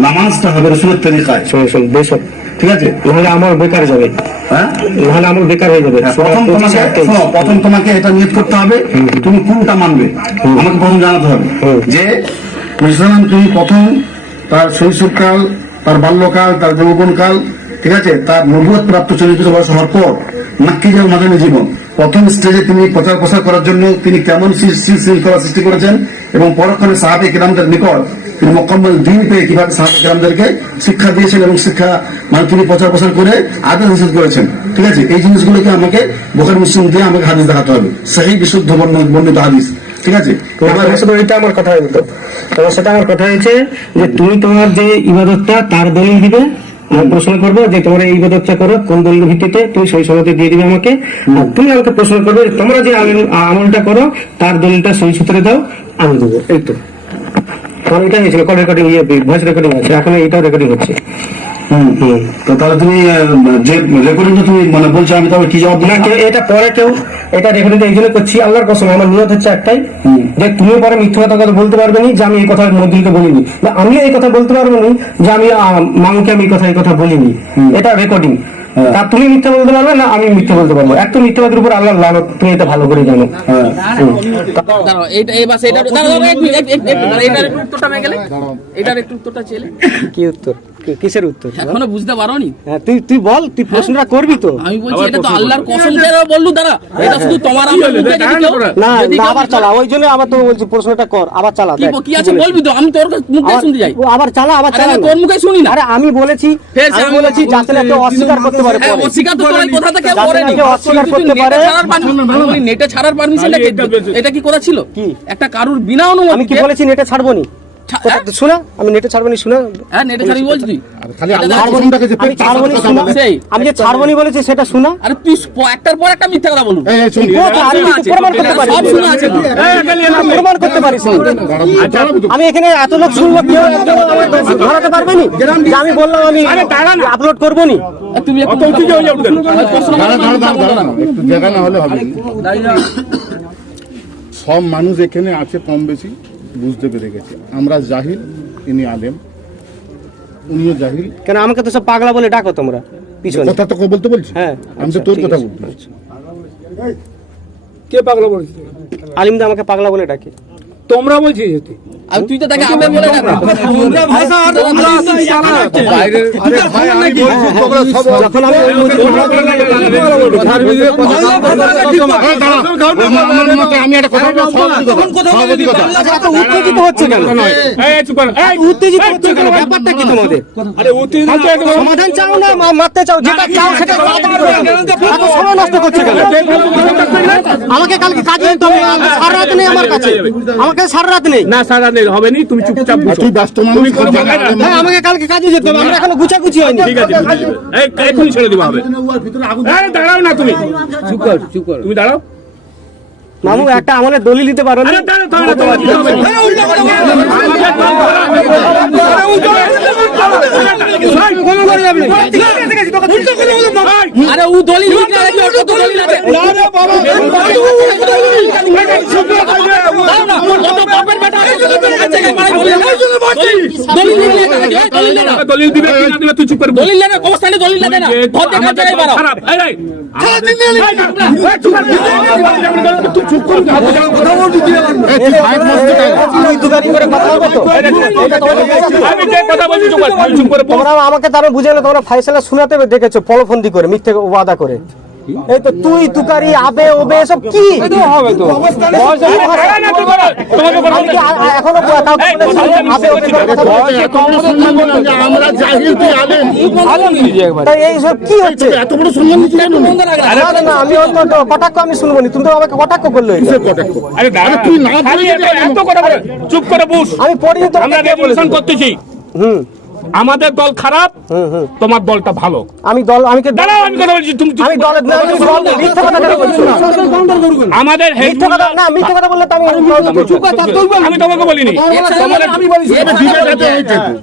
নামাজটা হবে রসুলের তরিকায়, বেশক, ঠিক আছে? নাহলে আমার বেকার যাবে, হ্যাঁ, নাহলে আমার বেকার হয়ে যাবে। প্রথম তোমাকে এটা নিয়ত করতে হবে, তুমি কোনটা মানবে আমাকে প্রথম জানাতে হবে। যে মুসলমান তুমি প্রথম তার শৈশবকাল, তার বাল্যকাল, তার যৌবনকাল, ঠিক আছে, তার নবুয়ত প্রাপ্ত চরিত্র বয়স হওয়ার পর মাক্কিজাল মাদানী জীবন, প্রথম স্টেজে তিনি প্রচার প্রসার করার জন্য তিনি কেমন শৃঙ্খলা সৃষ্টি করেছেন, এবং পরক্ষণে সাহাবে কিরামদের নিকট তিনি মোকাম্মল দিন পেয়ে কিভাবে সাহাবে কিরামদেরকে শিক্ষা দিয়েছেন এবং শিক্ষা মানে তিনি প্রচার প্রসার করে আদেশ নিষেধ করেছেন, ঠিক আছে? এই জিনিসগুলোকে আমাকে বুখারী মুসলিম দিয়ে আমাকে হাদিস দেখাতে হবে, সহিহ বিশুদ্ধ বর্ণিত হাদিস, ঠিক আছে? এটা আমার কথা হতো, তোমার সাথে আমার কথা হয়েছে যে তুমি তোমার যে ইবাদতটা তার দলিল দিবে, আমি প্রশ্ন করবো যে তোমরা এই ইবাদতটা করো কোন দলিলের ভিত্তিতে, তুমি সেই সময়তে দিয়ে দিবে আমাকে। আর তুমি আমাকে প্রশ্ন করবে তোমরা যে আমলটা করো তার দলিলটা সহি সূত্রে দাও, আমি দেবো। এই তো আমার এটা হয়েছিল, কল রেকর্ডিং, ভয়েস রেকর্ডিং আছে, এখন এটাও রেকর্ডিং হচ্ছে। তো তাহলে তুমি যে রেকর্ডিংটা তুমি মানে বলছো, আমি তবে কি জবাব না? এটা পরে কেউ এটা রেকর্ডিংটা এই জন্য করছি, আল্লাহর কসম আমার নিয়ত হচ্ছে একটাই, যে তুমি পরে মিথ্যা কথা বলতে পারবে না যে আমি এই কথা মন্দিরকে বলিনি, বা আমিও এই কথা বলতে পারবো না যে আমি মামুকে আমি এই কথা বলিনি। এটা রেকর্ডিং, তা তুমি মিথ্যা বলতে পারবে না, আমি মিথ্যা বলতে পারবো। একটা মিথ্যাবাদের উপর আল্লাহ লানত, তুমি এটা ভালো করে জানো। দাঁড়াও, এই বাস এটা দাঁড়াও, এটার উত্তরটা পেয়ে গেলে, এটার একটু উত্তরটা চেলে। কি উত্তর? কিসের উত্তর? এখনো বুঝতে পারোনি? তুই বল, তুই প্রশ্নটা করবি তো? আমি বলছি এটা তো আল্লাহর কসম খেয়ে বললু, দাঁড়া, এটা শুধু তোমার আমার মুখে যদি কেউ না আবার চালা, ওই জন্য আবার তো বলছি প্রশ্নটা কর, আবার চালা। কি আছে বলবি তো, আমি তোর মুখে শুনতে যাই। আবার চালা, আবার চালা, তোর মুখে শুনি না। আরে আমি বলেছি যাতে না কেউ অস্বীকার করতে পারে, অস্বীকার তো তোর কথা থেকে করেনি, অস্বীকার করতে পারে। নেটে ছাড়ার পারমিশনটা এটা কি করা ছিল? কি একটা কারুর বিনা অনুমতি? আমি কি বলেছি নেটে ছাড়বো নি? শোনা, আমি নেটে ছাড়বো নি, শোনা। হ্যাঁ, নেটে ছাড়বি বলছি, খালি আল্লাহর যে আমি যে ছাড়বো নি বলেছি সেটা শোনা। আরে তুই একটার পর একটা মিথ্যা কথা বলুন, প্রমাণ করতে পারি, সব শোনা আছে, প্রমাণ করতে পারিস। আমি এখানে এত লোক শুনবো, কেউ ধরাতে পারবে নি যে আমি বললাম আমি আপলোড করবো নি। তুমি একটু জায়গা না হলে হবে। সব মানুষ এখানে আছে কম বেশি বুঝতে পেরে গেছে, আমরা জাহিল, ইনি আলেম, উনিও জাহিল। কেন আমাকে তো সব পাগলা বলে ডাকো তোমরা? পিছনে। কথা তো বলতে বলছি, হ্যাঁ আমি তো আচ্ছা, তোর ঠিক কথা আছে। বলছি। কে পাগলা বলছিস? আলিমদা আমাকে পাগলা বলে ডাকে। তোমরা বলছিস যেতে আর তুই তো তাকে আমি বলে ডাক আরে ভাই, আমি বলছি তোমরা সব যখন আমি ওই আমি একটা কথা বলবো, সভাপতি কথা। আচ্ছা, এত উত্তেজিত হচ্ছে কেন? উত্তেজিত হচ্ছে কেন? ব্যাপারটা কি তোমাদের? সমাধান চাও না মারতে চাও? যেটা চাও সেটা সমাধান করে দাও। এত সময় নষ্ট করছে কেন? আমাকে কালকে কাজে যেতে হবে, সারা রাত নেই আমার কাছে, আমাকে সারা রাত নেই। না সারা নেই হবে নি, তুমি চুপচাপ বসো। তুই ব্যস্ত মানুষ, তুমি কোনো বলবে না। হ্যাঁ আমাকে কালকে কাজে যেতে হবে, আমরা এখনো গুছাগুছি হয়নি। ঠিক আছে এখনই ছেড়ে দিবা হবে। দাঁড়াও না তুমি, চুপ কর তুমি দাঁড়াও। মামু একটা আমাদের দলিল দিতে পারো না? আরে দাঁড়াও, তোমার দিতে হবে। আরে ও দলিল লিখে রাখি, ওটা তো দলিল আছে। দলিল লিখে রাখি, দলিল দে না। দলিল দিবে কি না দিবে তুই চুপ করে বল। দলিল না অবস্থানে দলিল দে না। ভোট দেখা যায় বারো। খারাপ এই রে আমি যে কথা বলছি চুপ করে বল। তোমরা আমাকে তারা বুঝালে, তোমরা ফাইসালা শোনাতে দেখেছো পলফন্দি করে, মিথ্যে ওয়াদা করে। এই তো তুই তুকারি আবে ওবে এসব কি হবে? তো এখনো আবে ওবে আমরা জাহিল, তুই আলেম, এইসব কি হচ্ছে? এত বড় সম্মান দিচ্ছি কেন? না আমি হয়তো কটাক্ষ আমি শুনবো নি, তুমি তো আমাকে কটাক্ষ করলে। আরে দাঁড়া, তুই না খালি এত কথা বলে চুপ করে বস। আমি পড়িনি তো, আমরা রেজুলেশন করতেছি। আমাদের দল খারাপ, তোমার দলটা ভালো। আমি দল আমি দাঁড়াও, আমি কথা বলছি, তুমি আমি দলের না, আমি দল মিথ্যা কথা কেন বলছো? আমাদের মিথ্যা কথা না, মিথ্যা কথা বললে তো আমি আমি তোমাকে বলিনি,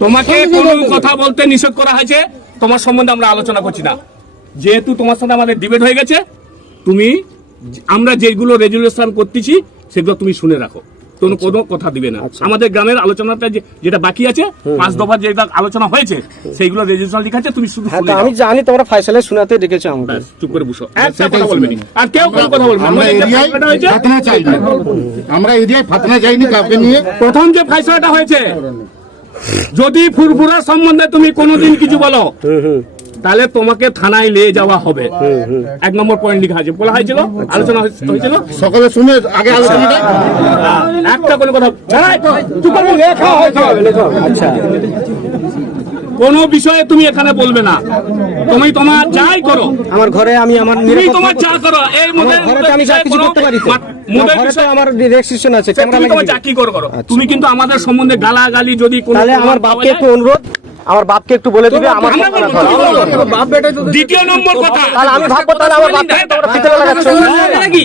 তোমাকে কোনো কথা বলতে নিষেধ করা হয়েছে। তোমার সম্বন্ধে আমরা আলোচনা করছি না, যেহেতু তোমার সাথে আমাদের ডিবেট হয়ে গেছে। তুমি আমরা যেগুলো রেজুলেশন করতেছি সেগুলো তুমি শুনে রাখো, কোনো কথা দিবে না। আমাদের গ্রামের আলোচনাটা যেটা বাকি আছে, 5 দফা যেটা আলোচনা হয়েছে সেইগুলো রেজুলেশন লেখা আছে, তুমি শুধু শুনে আমি জানি তোমরা ফাইসালা শোনাতে ডেকেছো আমাকে। ব্যাস, চুপ করে বসো, একটা কথা বলবে না, আর কেউ কোনো কথা বলবে না। আমরা আমাদের যে এরিয়ায় ফাইসলাটা হয়েছে, ফাতনা চাইনি, আমরা এরিয়ায় ফাতনা যাইনি কাউকে নিয়ে। প্রথম যে ফাইসলাটা হয়েছে, যদি ফুরফুরা সম্বন্ধে তুমি কোনোদিন কিছু বলো তাহলে তোমাকে থানায় নিয়ে যাওয়া হবে। 1 নম্বর পয়েন্ট লেখা আছে, বলা হয়েছিল, আলোচনা হয়েছিল। সকলে শুনে আগে আলোচনাটা একটা কোনো কথা চুপ করো, আচ্ছা কোনো বিষয়ে তুমি এখানে বলবে না। তুমি তোমার যাই করো, আমার ঘরে আমি আমার তুমি তোমার যা করো, এর মধ্যে ঘরে আমি যা কিছু করতে পারি তো। মুদের ঘরে তো বিষয়ে আমার রেস্ট্রিকশন আছে, তুমি তোমার যা কি করো। তুমি কিন্তু আমাদের সম্বন্ধে গালাগালি যদি কোনো তাহলে আমার বাপকে একটু অনুরোধ, আমার বাপকে একটু বলে দিবে আমার দ্বিতীয় নম্বর কথা, তাহলে আমি ভাববো, তাহলে আমার বাপকে তোমরা পিছনে লাগাচ্ছ নাকি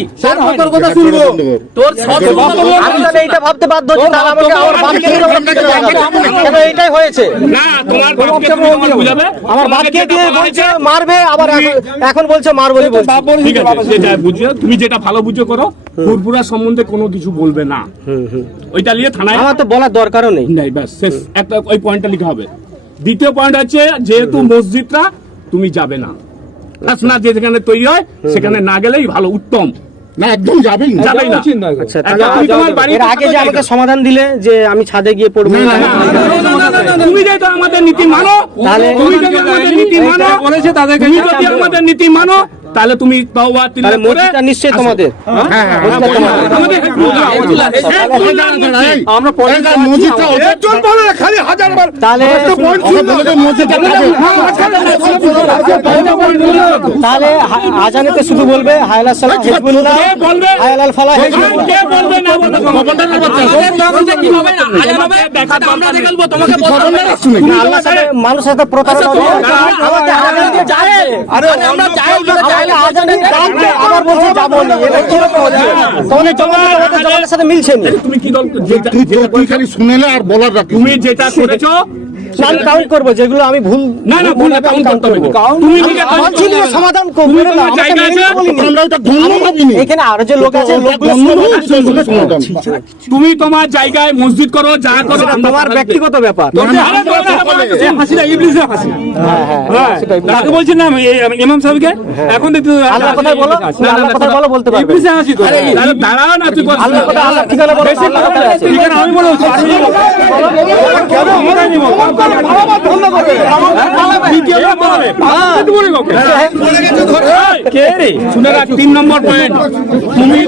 তোর কথা শুনবো। তোর সব আমি তাহলে এইটা ভাবতে বাধ্য হচ্ছি, তাহলে আমাকে আমার বাপকে তোমরা পিছনে লাগাবে। কেন এইটাই হয়েছে? না তোমার বাপকে তুমি তোমার বুঝাবে। আমার বাপকে দিয়ে বলছে মারবে, আবার এখন বলছে মারবো নি বলছে। ঠিক আছে, যেটা বুঝছো, তুমি যেটা ভালো বুঝো করো। ফুরফুরা সম্বন্ধে কোনো কিছু বলবে না, ওইটা নিয়ে থানায় আমার তো বলার দরকারও নেই। নাই, ব্যাস শেষ। একটা ওই পয়েন্টটা লিখা হবে। দ্বিতীয় পয়েন্ট হচ্ছে, যেহেতু মসজিদটা তুমি যাবে না, না যেখানে তৈরি হয় সেখানে না গেলেই ভালো, উত্তম। না একদম যাবেই না। যাবেই না। আচ্ছা তুমি তোমার বাড়ি এর আগে যে আমাকে সমাধান দিলে যে আমি ছাদে গিয়ে পড়বো, তুমি যেহেতু আমাদের নীতি মানো, তাহলে তুমি যদি আমাদের নীতি মানো, তুমি যদি আমাদের নীতি মানো, তাহলে তুমি তওবা তিলাওয়াত তাহলে করে মসজিদটা নিশ্চয়ই তোমাদের। আমাদের আমরা পরে মসজিদটা খালি হাজারবার তাহলে তাহলে আজানেতে শুধু বলবে হায়লা সালাহ হিজবুল্লাহ হায়লাল ফালাহ হিজবুল্লাহ। কে বলবে না বলবে আমরা দেখবো তোমাকে আল্লাহর সাথে মানুষের সাথে প্রতারণা হবে। আমাকে আজান দিয়ে যায়, আরে আমরা আমাকে আজান দিয়ে ডাকবে, আবার বলছে যাবো না। এটা কি রকম হচ্ছে? তোমাদের জবানের সাথে মিলছে না। তুমি কি দল তুই খালি শুনেলে আর বলার রাখি। তুমি যেটা করেছো আমি কাউন্ট করবো যেগুলো আমি ভুল না না ভুল কাউন্ট করতে হবে তুমি নিজে বলছি যে সমাধান তুমি করবে তোমার জায়গা আছে আমরা ওটা ধন্য ভাবিনি এখানে আরো যে লোক আছে তুমি তোমার জায়গায় মসজিদ করো যা করো তোমার ব্যক্তিগত ব্যাপার হাসিটা ইবলিসের হাসি তাকে বলছি না ইমাম সাহেবকে এখন আল্লাহ কোথায় বলো আল্লাহ কোথায় বলো বলতে পারবে ইবলিসের হাসি তো দাঁড়াও না তুই আল্লাহ কোথায় আল্লাহ ঠিকানা বলো আল্লাহ কোথায় আছে ঠিকানা আমি বলবো শুনে রাখ 3 নম্বর পয়েন্ট তুমি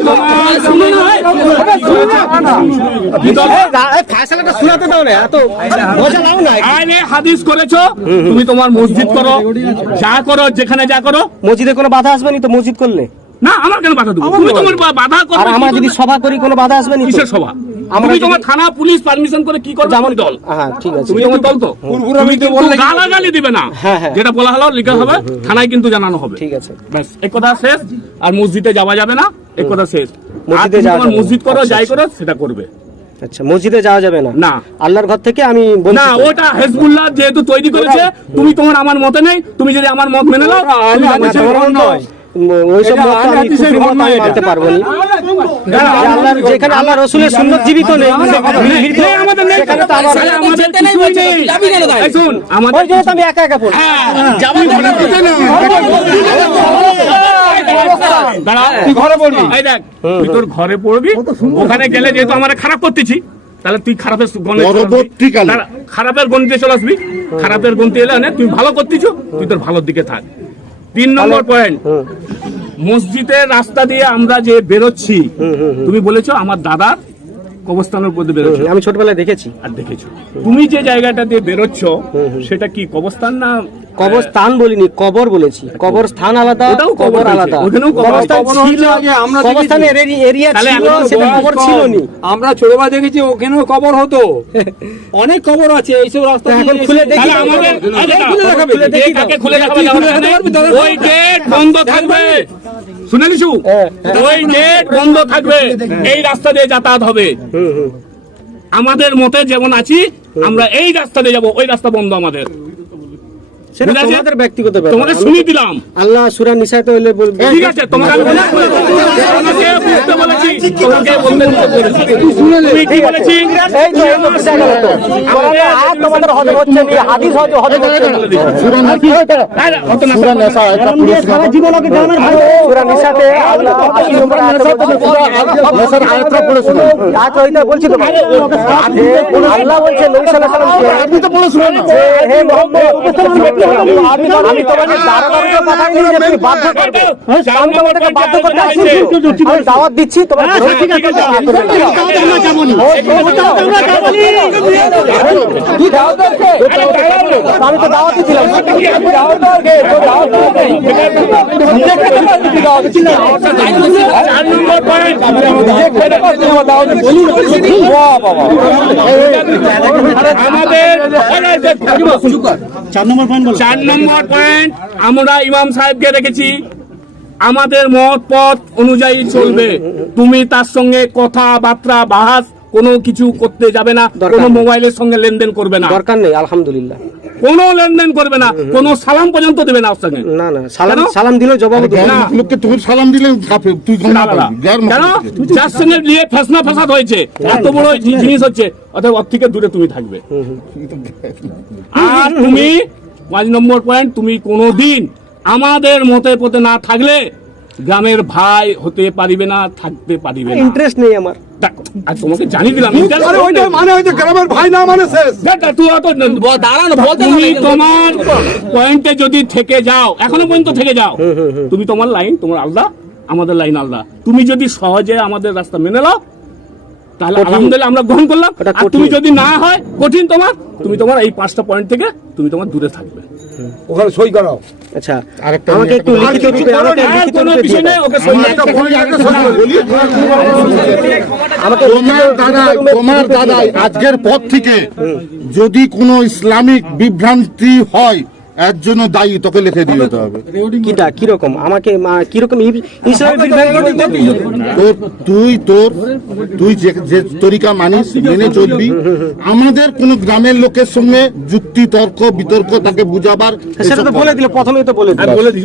ফয়সালাটা শোনাতে দাও না এত মজা নাও না আইনে হাদিস করেছো তুমি তোমার মসজিদ করো যা করো যেখানে যা করো মসজিদে কোনো বাধা আসবে না তো মসজিদ করলে না আমার কেন বাধা দেবো তুমি তোমার বাধা আর করবে আমরা যদি সভা করি কোনো বাধা আসবে না কিসের সভা তুমি তোমার থানা পুলিশ পারমিশন করে কি করবে আমার দল হ্যাঁ ঠিক আছে তুমি তোমার দল তো তুমি কিন্তু গালাগালি দিবে না হ্যাঁ, হ্যাঁ। যেটা বলা হলো লিখা হবে থানায় কিন্তু জানানো হবে ঠিক আছে ব্যাস এক কথা শেষ আর মসজিদে যাওয়া যাবে না এক কথা শেষ মসজিদে মসজিদে যাওয়া তোমার যাবে না। মসজিদ করো আচ্ছা, যাই করো সেটা করবে আচ্ছা মসজিদে যাওয়া যাবে না না। আল্লাহর ঘর থেকে আমি না বঞ্চিত। ওটা হেজবুল্লাহ যেহেতু তৈরি করেছে তুমি তোমার আমার মতে নেই তুমি যদি আমার মত মেনে নাও তুমি না, তোমার নয়। ওইসব মত তো আমি কুফরি মত আমি মানতে পারবো না যে আল্লাহর যেখানে আল্লাহ রসুলের সুন্নত জীবিত নেই নেই, আমাদের নেই। সেখানে তো আমার তাহলে আমাদের কিছুই নেই। এই শোন, আমাদের ওই জন্য তো আমি একা একা পড়ি দাঁড়া, তুই ঘরে পড়বি এই দেখ তুই তোর ঘরে পড়বি ওখানে গেলে যেহেতু আমরা খারাপ করতেছি তাহলে তুই খারাপের গণে পরবর্তীকালে। খারাপের গণিতে চলে আসবি খারাপের গণিতে এলে না তুই ভালো করতেছ তুই তোর ভালোর দিকে থাক 3 নম্বর পয়েন্ট মসজিদের রাস্তা দিয়ে আমরা যে বেরোচ্ছি তুমি বলেছো আমার দাদার কবরস্থানের উপর দিয়ে বেরোচ্ছ আমি ছোটবেলায় দেখেছি আর দেখেছো তুমি যে জায়গাটা দিয়ে বেরোচ্ছ সেটা কি কবরস্থান না কবরস্থান বলিনি কবর বলেছি কবর স্থান আলাদা ওটাও কবর কবর হয়েছে। আলাদা ওখানেও কবর কবরস্থান হয়েছে। ছিল কবরস্থানের এরিয়া তাহলে ছিল এখন সেটা কবর ছিল নি আমরা ছোটবেলা দেখেছি ওখানেও কবর হতো অনেক কবর আছে এইসব রাস্তা এখন খুলে দেখি তাহলে আমাদের খুলে দেখাবে এটাকে খুলে দেখাবে ওই গেট বন্ধ থাকবে শুনে নিছু ওই গেট বন্ধ থাকবে এই রাস্তা দিয়ে যাতায়াত হবে আমাদের মতে যেমন আছি আমরা এই রাস্তা দিয়ে যাবো ওই রাস্তা বন্ধ আমাদের সেটা বুঝা গেছে? তোমাদের ব্যক্তিগত ব্যাপার তোমাকে শুনিয়ে দিলাম আল্লাহ সূরা নিসাতে হইলে বলবে ঠিক আছে তোমাকে আমি তোমাকে বুঝতে বলেছি তোমাকে বলতে বলেছি তুমি কি বলেছি এই তো এই তো বুঝা গেল তো কোরআনের আয়াত তোমাদের হজম হচ্ছে না হাদিস হজম হচ্ছে না সারা জীবন আগে জানার ভাই সূরা নিসাতে আল্লাহ 80 নম্বর আয়াতটা পড়েছিল আয়াত ওইটা বলছি তো আল্লাহ বলছে নবী সাল্লাল্লাহু আলাইহি ওয়াসাল্লাম আপনি তো বলেছেন হে মুহাম্মদ আমি তোমাকে দাঁড়ানোর কথা বলি যে তুমি বাধ্য করবে আমি তোমাদেরকে বাধ্য করতে আসছি আমি দাওয়াত দিচ্ছি তোমার ঠিক আছে আমরা যাবনি আমরা যাবনি তুই দাওয়াত দে আমি তো দাওয়াত দিছিলাম দাওয়াত দে তো দাওয়াত দে আমাদের 4 নম্বর পয়েন্ট আমরা ইমাম সাহেবকে রেখেছি আমাদের মত পথ অনুযায়ী চলবে তুমি তার সঙ্গে কথাবার্তা বাহাস কোনো কিছু করতে যাবে না কোনো মোবাইলের সঙ্গে লেনদেন করবে না দরকার নেই আলহামদুলিল্লাহ কোনো লেনদেন করবে না কোনো সালাম পর্যন্ত দেবে না ওর সঙ্গে না না সালাম দিলেও জবাব দেবে না লোককে তুমি সালাম দিলে তুই কেন যার সঙ্গে নিয়ে ফেসনা ফেসাদ হয়েছে এত বড় জিনিস হচ্ছে অর্থাৎ ওর থেকে দূরে তুমি থাকবে আর তুমি 5 নম্বর পয়েন্ট তুমি কোনোদিন আমাদের মতের পথে না থাকলে গ্রামের ভাই হতে পারিবে না থাকতে পারিবে না ইন্টারেস্ট নেই আমার আর তোমাকে জানিয়ে দিলাম মানে হয়তো গ্রামের ভাই না মানে শেষ তুই অত দাঁড়ানো তুমি তোমার পয়েন্টে যদি থেকে যাও এখনো পর্যন্ত থেকে যাও তুমি তোমার লাইন তোমার আলাদা আমাদের লাইন আলাদা তুমি যদি সহজে আমাদের রাস্তা মেনে নাও তাহলে আলহামদুলিল্লাহ আমরা গ্রহণ করলাম আর তুমি যদি না হয় কঠিন তুমি তোমার এই 5টা পয়েন্ট থেকে তুমি তোমার দূরে থাকবে ওখানে সই করাও আচ্ছা আমাকে একটু লিখিত রূপে আমাকে লিখিত কোনো রূপে বিষয় দিয়ে নেই দাও। ওকে সই আমাকে তোমার দাদা আজকের পর থেকে যদি কোনো ইসলামিক বিভ্রান্তি হয় এর জন্য দায়ী তোকে লিখে দিয়ে যেতে হবে। কিটা কিরকম আমাকে কিরকম ইসলামিক তুই যে তরিকা মানিস মেনে চলবি। আমাদের কোন গ্রামের লোকের সঙ্গে যুক্তি তর্ক বিতর্ক তাকে বুঝাবার সেটা তো বলে দিল, প্রথমেই তো বলে দিল।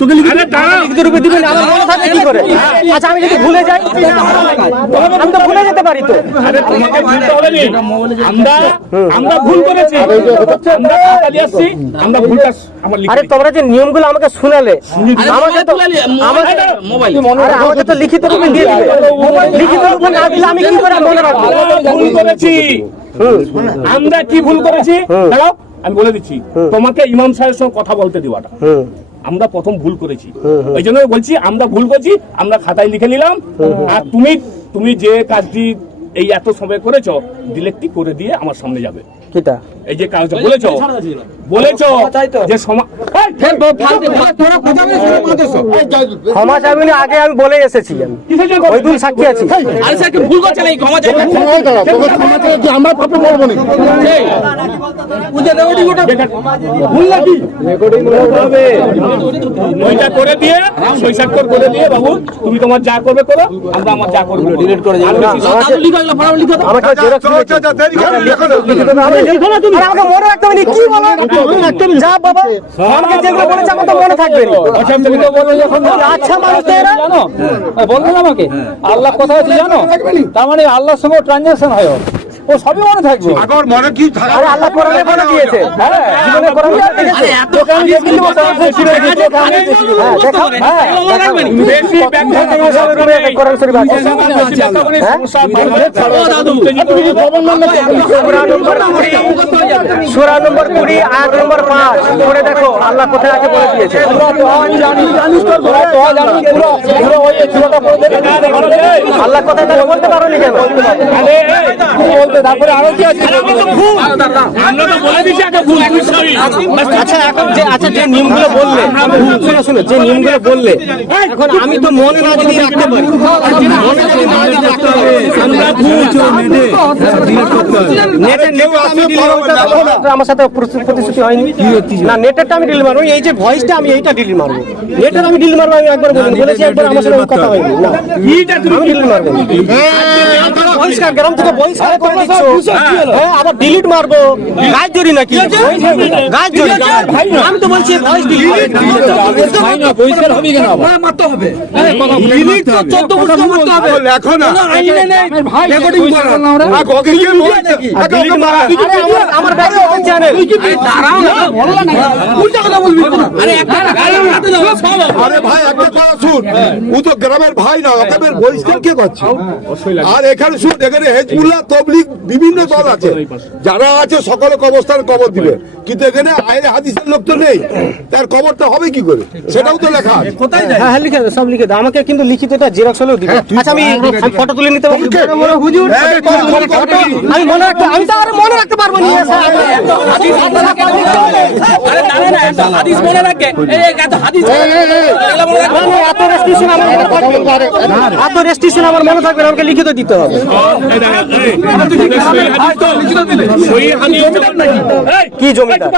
তোকে লিখিত রূপে দিবেন, আমার মনে থাকে কি করে? আচ্ছা আমি যদি ভুলে যাই, আমি তো ভুলে যেতে পারি তো। আমরা ভুল করেছি, আমরা ভুলটা আমার আরে তোমরা যে নিয়মগুলো আমাকে শুনালে, আমাকে তো আমাকে তো লিখিত রূপে দিয়ে দিবে। লিখিত রূপে না দিলে আমি কি করে মনে রাখবো? ভুল করেছি। আমরা কি ভুল করেছি দাঁড়াও আমি বলে দিচ্ছি। তোমাকে ইমাম সাহেবের সঙ্গে কথা বলতে দেওয়াটা আমরা প্রথম ভুল করেছি। ওই জন্য বলছি আমরা ভুল করেছি, আমরা খাতায় লিখে নিলাম। আর তুমি যে কাজটি এই এত সময় করেছো ডিলেক্টটি করে দিয়ে আমার সামনে যাবে। কিটা এই যে কাজটা বলেছো যে ক্ষমা চাইবেন আগে আমি বলে এসেছি, ওই দিন সাক্ষী আছি। ভুল করছে না, ক্ষমা চাইবে। আমরা পাপে পড়বো না। ওইটা করে দিয়ে সই স্বাক্ষর করে দিয়ে বাবু তুমি তোমার যা করবে করো, আমরা আমার যা করবো ডিলিট করে আমাকে মনে রাখতে হবে কি বলো? যা বাবা আমাকে যেগুলো বলেছে আমার তো মনে থাকবে। আচ্ছা মানুষ তো এরা বলবেন আমাকে আল্লাহ কথা হচ্ছে জানো, তার মানে আল্লাহর সঙ্গে ট্রানজাকশন হয়, ও সবই মনে থাকবে। আগর মনে কি আরে আল্লাহ কোরআনে বলে দিয়েছে, জীবনে কোরআনে কোরআন শরীফ আছে। সূরা নম্বর 20 আয়াত নম্বর 5 পড়ে দেখো আল্লাহ কোথায় আছে বলে দিয়েছে। আল্লাহ কোথায় তাহলে বলতে পারো নি কেন? তারপরে আরো কি আছে? আচ্ছা এখন যে নিয়মগুলো বললে, শুনো যে নিয়মগুলো বললে, এখন আমি তো মনে না যদি রাখতে পারি, মনে যদি না যদি রাখতে পারি, আমার সাথে প্রতিশ্রুতি হয়নি না, নেটেরটা আমি ডিল মারবো, এই যে ভয়েসটা আমি এইটা ডিল মারবো, নেটের আমি ডিল মারবো। আমি একবার বলেছি, একবার আমার সাথে কথা হয়নি না, আমি ডিল মারবো। বহিষ্কার গ্রাম থেকে বহিষ্কার করে দিচ্ছ, আবার ডিলিট মারবো, গাছ জড়ি নাকি গাছ জড়ি? আমি তো বলছি ভয়েস ডিলিট বহিষ্কার হবে কেন? মারতে হবে, ডিলিট তো 14 বছর করতে হবে। লেখো না আইনে নেই ভাই, রেকর্ডিং করো না আমরা ওকে কি বলছে ডিলিট মারা? আরে আমার ব্যাগে ওপেন চ্যানেল, দাঁড়াও না বললা না, উল্টা কথা বলবি না। আরে একটা গাড়ি হাতে দাও সব। আরে ভাই একটা কথা শুন, ও তো গ্রামের ভাই না, ওকে বহিষ্কার কে করছে? আর এখানে শুন, এখানে হেজবুল্লাহ তবলিগ বিভিন্ন দল আছে, যারা আছে সকলে কবরস্থানে কবর দিবে, কিন্তু এখানে আইনে হাদিসের লোক তো নেই, তার কবরটা হবে কি করে সেটাও তো লেখা আছে। হ্যাঁ লিখে দাও, সব লিখে দাও, আমাকে কিন্তু লিখিতটা জেরক্স হলেও দিবে। আচ্ছা আমি ফটো তুলে নিতে পারবো? হুজুর আমি মনে রাখতে, আমি তো আর মনে রাখতে পারবো না। আরে দাঁড়া না, একটা হাদিস মনে রাখে, এই এত হাদিস এত রেস্ট্রিকশন আমার মনে থাকবে, এত রেস্ট্রিকশন আমার মনে থাকবে, আমাকে লিখিত দিতে হবে। কি জমিদার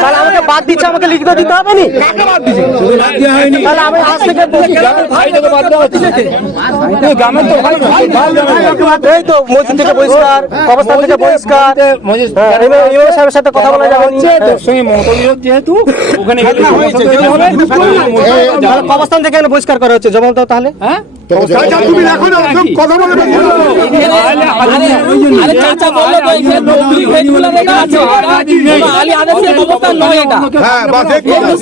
তাহলে আমাকে বাদ দিচ্ছে, আমাকে লিখিত দিতে হবে নি? তাহলে আমি আজ থেকে এই তো মসজিদ থেকে বহিষ্কার, কবরস্থান থেকে বহিষ্কার, ইমাম সাহেবের সাথে কথা বলা যাবে যেহেতু ওখানে কবরস্থান থেকে বহিষ্কার করা হচ্ছে, জবাব দাও তাহলে। হ্যাঁ তুমি লেখো না, কথা বলে আরে চাচা বললো তো এখানে তবলিগ হেজবুল্লাহ লেখা আছে, আলী আদেশের কবরস্থান নয় এটা। হ্যাঁ বাস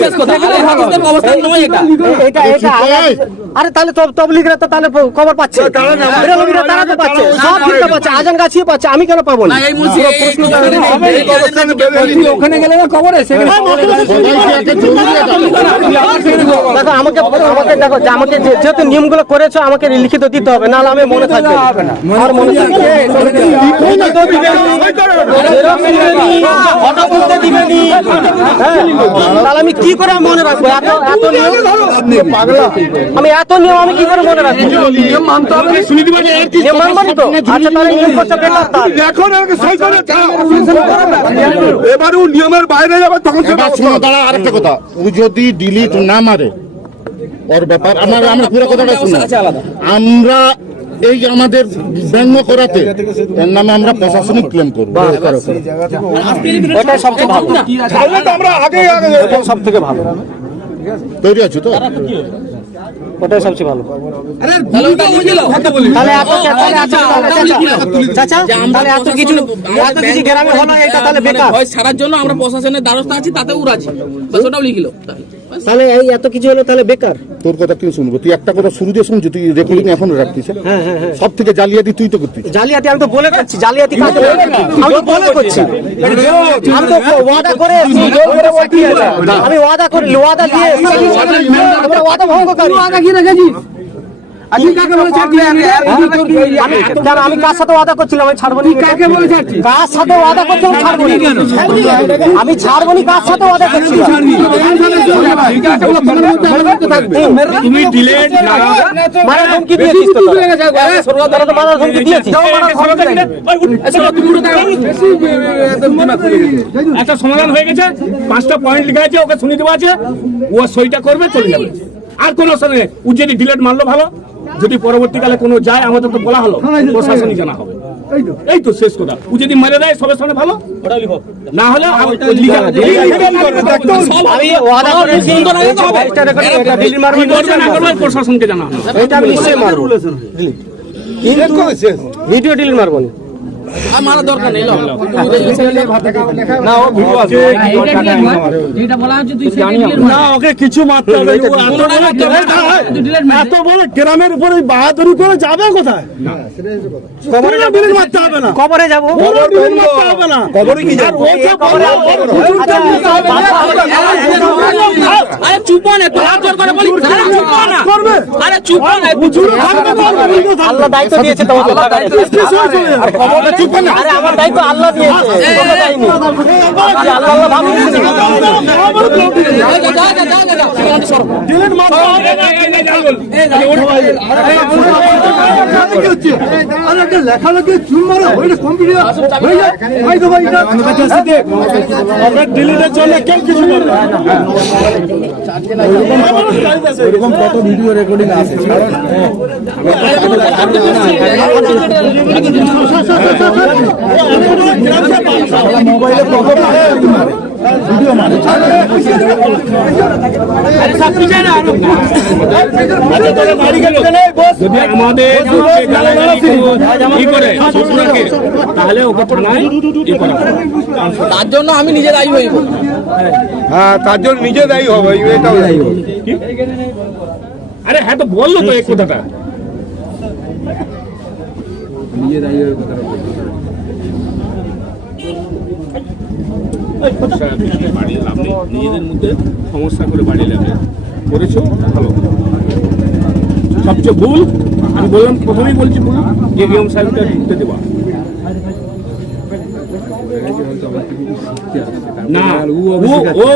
শেষ কথা, আলী হাদিসের কবরস্থান নয় এটা। এটা আরে তাহলে তবলিগরা তো তাহলে খবর পাচ্ছে, বেরলভীরা তারা তো পাচ্ছে, সব ফিরকা পাচ্ছে, আজান গাছিয়ে পাচ্ছে, আমি কেন পাবো না? এই মুসিবত প্রশ্ন ওখানে গেলে না খবর আছে দেখো আমাকে দেখো যে আমাকে যেহেতু নিয়মগুলো করেছো আমাকে লিখিত দিতে হবে, নাহলে আমি মনে থাকবে না। আর মনে থাকবে ফটো তুলতে দিবে জানি, হ্যাঁ, তাহলে আমি কি করে মনে রাখবো এত এত নিয়ম? আমি এত নিয়ম আমি কি করে মনে রাখবো? নিয়ম মানতে হবে, নিয়ম মানবো তো। আচ্ছা তাহলে নিয়ম করছে বেকার তার। এখন আমাকে সই করে এবারে ও নিয়মের বাইরে যাবে তখন এবার শোনো, দাঁড়া, আরেকটা কথা, ও যদি ডিলিট না মারে ওর ব্যাপার, আমরা পুরো কথাটা শুনো। আমরা এই আমাদের ব্যঙ্গ করাতে এর নামে আমরা প্রশাসনিক ক্লেম করবো। ওটাই সবচেয়ে ভালো, তাহলে তো আমরা আগে ওটাই সব থেকে ভালো, তৈরি আছো তো? ওটাই সবচেয়ে ভালো। তাহলে চাচা তাহলে এত কিছু গ্রামে হলো, এটা তাহলে বেকার। হয় ছাড়ার জন্য আমরা প্রশাসনের দ্বারস্থ আছি, তাতেও রাজি, বাস ওটাও লিখিল। তাহলে এই এত কিছু হলো তাহলে বেকার। তোর কথা কি শুনবো? তুই একটা কথা শুরু দিয়ে শুনছি, তুই রেকর্ডিং এখন রাখতিস। সব থেকে জালিয়াতি তুই তো করতিস। জালিয়াতি আমি তো বলে করছি, জালিয়াতি কাজ আমি তো বলে করছি, আমি তো ওয়াদা করে আমি ওয়াদা করি, ওয়াদা দিয়ে আমরা ওয়াদা ভঙ্গ করি। আমি কার সাথে ওয়াদা করছিলাম আমি ছাড়বো না? কার সাথে ওয়াদা করছিলাম ছাড়বো না? আমি ছাড়বো না, কার সাথে ওয়াদা করছিলাম? তুমি ডিলেট মারার ধমকি দিয়েছিস তো, তোরা তো মারার ধমকি দিয়েছিস। একটা সমাধান হয়ে গেছে, 5টা পয়েন্ট লেখা আছে, ওকে শুনে দেওয়া আছে, ও সইটা করবে, চলে যাবে। আর কোন সঙ্গে ও যদি ডিলেট মারলো ভালো, যদি পরবর্তীকালে কোনো যায় আমাদের তো বলা হলো, প্রশাসনিক জানা হবে। এই তো শেষ কথা। ও যদি মেরে দেয় সবের সামনে ভালো, না হলে আমি ওয়াদা করেছি প্রশাসনকে জানা হবে। এটা আমি নিশ্চয়ই মারবো, কিন্তু ভিডিও ডিলিট মারবো না। আমার দরকার নেই। না ও ভিডিও আছে, যেটা বলা হচ্ছে তুই না ওকে কিছু মারতে হবে। এত বড় গ্রামের উপরে বাহাদুরি করে যাবে কোথায়? কবরে যাব, মারতে হবে না, কবরে যাবো, মারতে হবে না। কবরে কি যাবে? আরে চুপ না, একটু হাত জোর করে বলি, আরে চুপ না করবে, আরে চুপ না, আল্লাহ দায়িত্ব দিয়েছে তোমাকে থাকার। আর কবরে চুপ না, আরে আমার দায়িত্ব আল্লাহ দিয়েছে, তোমরা দায়নি। আল্লাহ আল্লাহ ভাবি লেখালেখি চুন মারা হয়ে কম্পিউটার হয়ে যায়। ডিলিটের জন্য কেউ কিছু করবে না। এরকম কত ভিডিও রেকর্ডিং আছে। মোবাইলে কত ভিডিও মানে যদি আমাদের তাহলে ওকে থানায় তার জন্য আমি নিজে দায়ী হইব। হ্যাঁ, তার জন্য নিজে দায়ী হবে, এটাও দায়ী হবে। আরে হ্যাঁ তো বললো তো এই কথাটা, নিজে দায়ী হবে কথাটা। বাড়িয়ে লাভ নেই, নিজেদের মধ্যে সমস্যা করে বাড়িয়ে লাভ নেই। করেছো ভালো, সবচেয়ে ভুল আমি বললাম, প্রথমেই বলছি ভুল যে ইমাম সাহেবকে ঢুকতে দেওয়া না। ও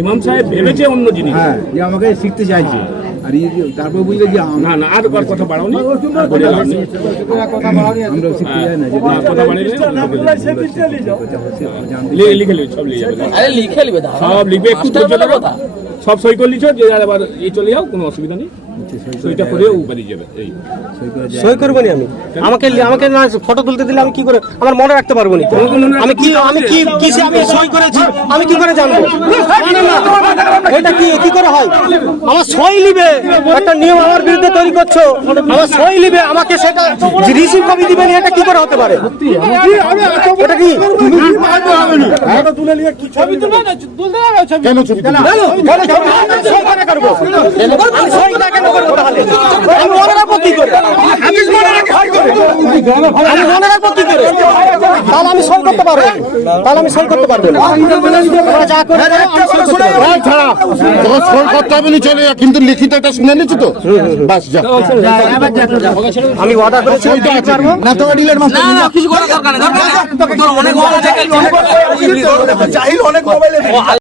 ইমাম সাহেব ভেবেছে অন্য জিনিস, যে আমাকে শিখতে চাইছে, আর তারপর বুঝলে যে না না আর কথা বাড়াওনি, আমরা শিখতে যাই না, কথা বাড়িয়ে লিখে লিখে সব লিখে যাবে, আরে লিখে লিবে দাও, সব লিখবে, একটু ধৈর্য ধরো, সব সই করে লিখো, যে আবার এই চলে যাও, কোনো অসুবিধা নেই, সইটা করে বেরিয়ে যাবে। এই সই করবো না আমি, আমাকে না ফটো তুলতে দিলে আমি কি করে আমার মনে রাখতে পারবো না? আমি কি কিসে আমি সই করেছি আমি কি করে জানবো? এটা কি করে হয়? আমার সই লিবে, একটা নিয়ম আমার বিরুদ্ধে তৈরি করছো, আমার সই লিবে, আমাকে সেটা রিসিভ কপি দিবেন, এটা কি করে হতে পারে? এটা কি কেন ছবি তুলবে? আমি মনে রাখবো কি করে? আমি মনে রাখবো কি করে? তাহলে আমি সই করতে পারবো, তাহলে আমি সই করতে পারবো না। যা করে তোর সই করতে হবে না, চলে যা, কিন্তু লিখিত একটা শুনে নিচ্ছি তো, বাস যা। আমি ওয়াদা করেছি না কিছু করার দরকার নেই, তোকে অনেক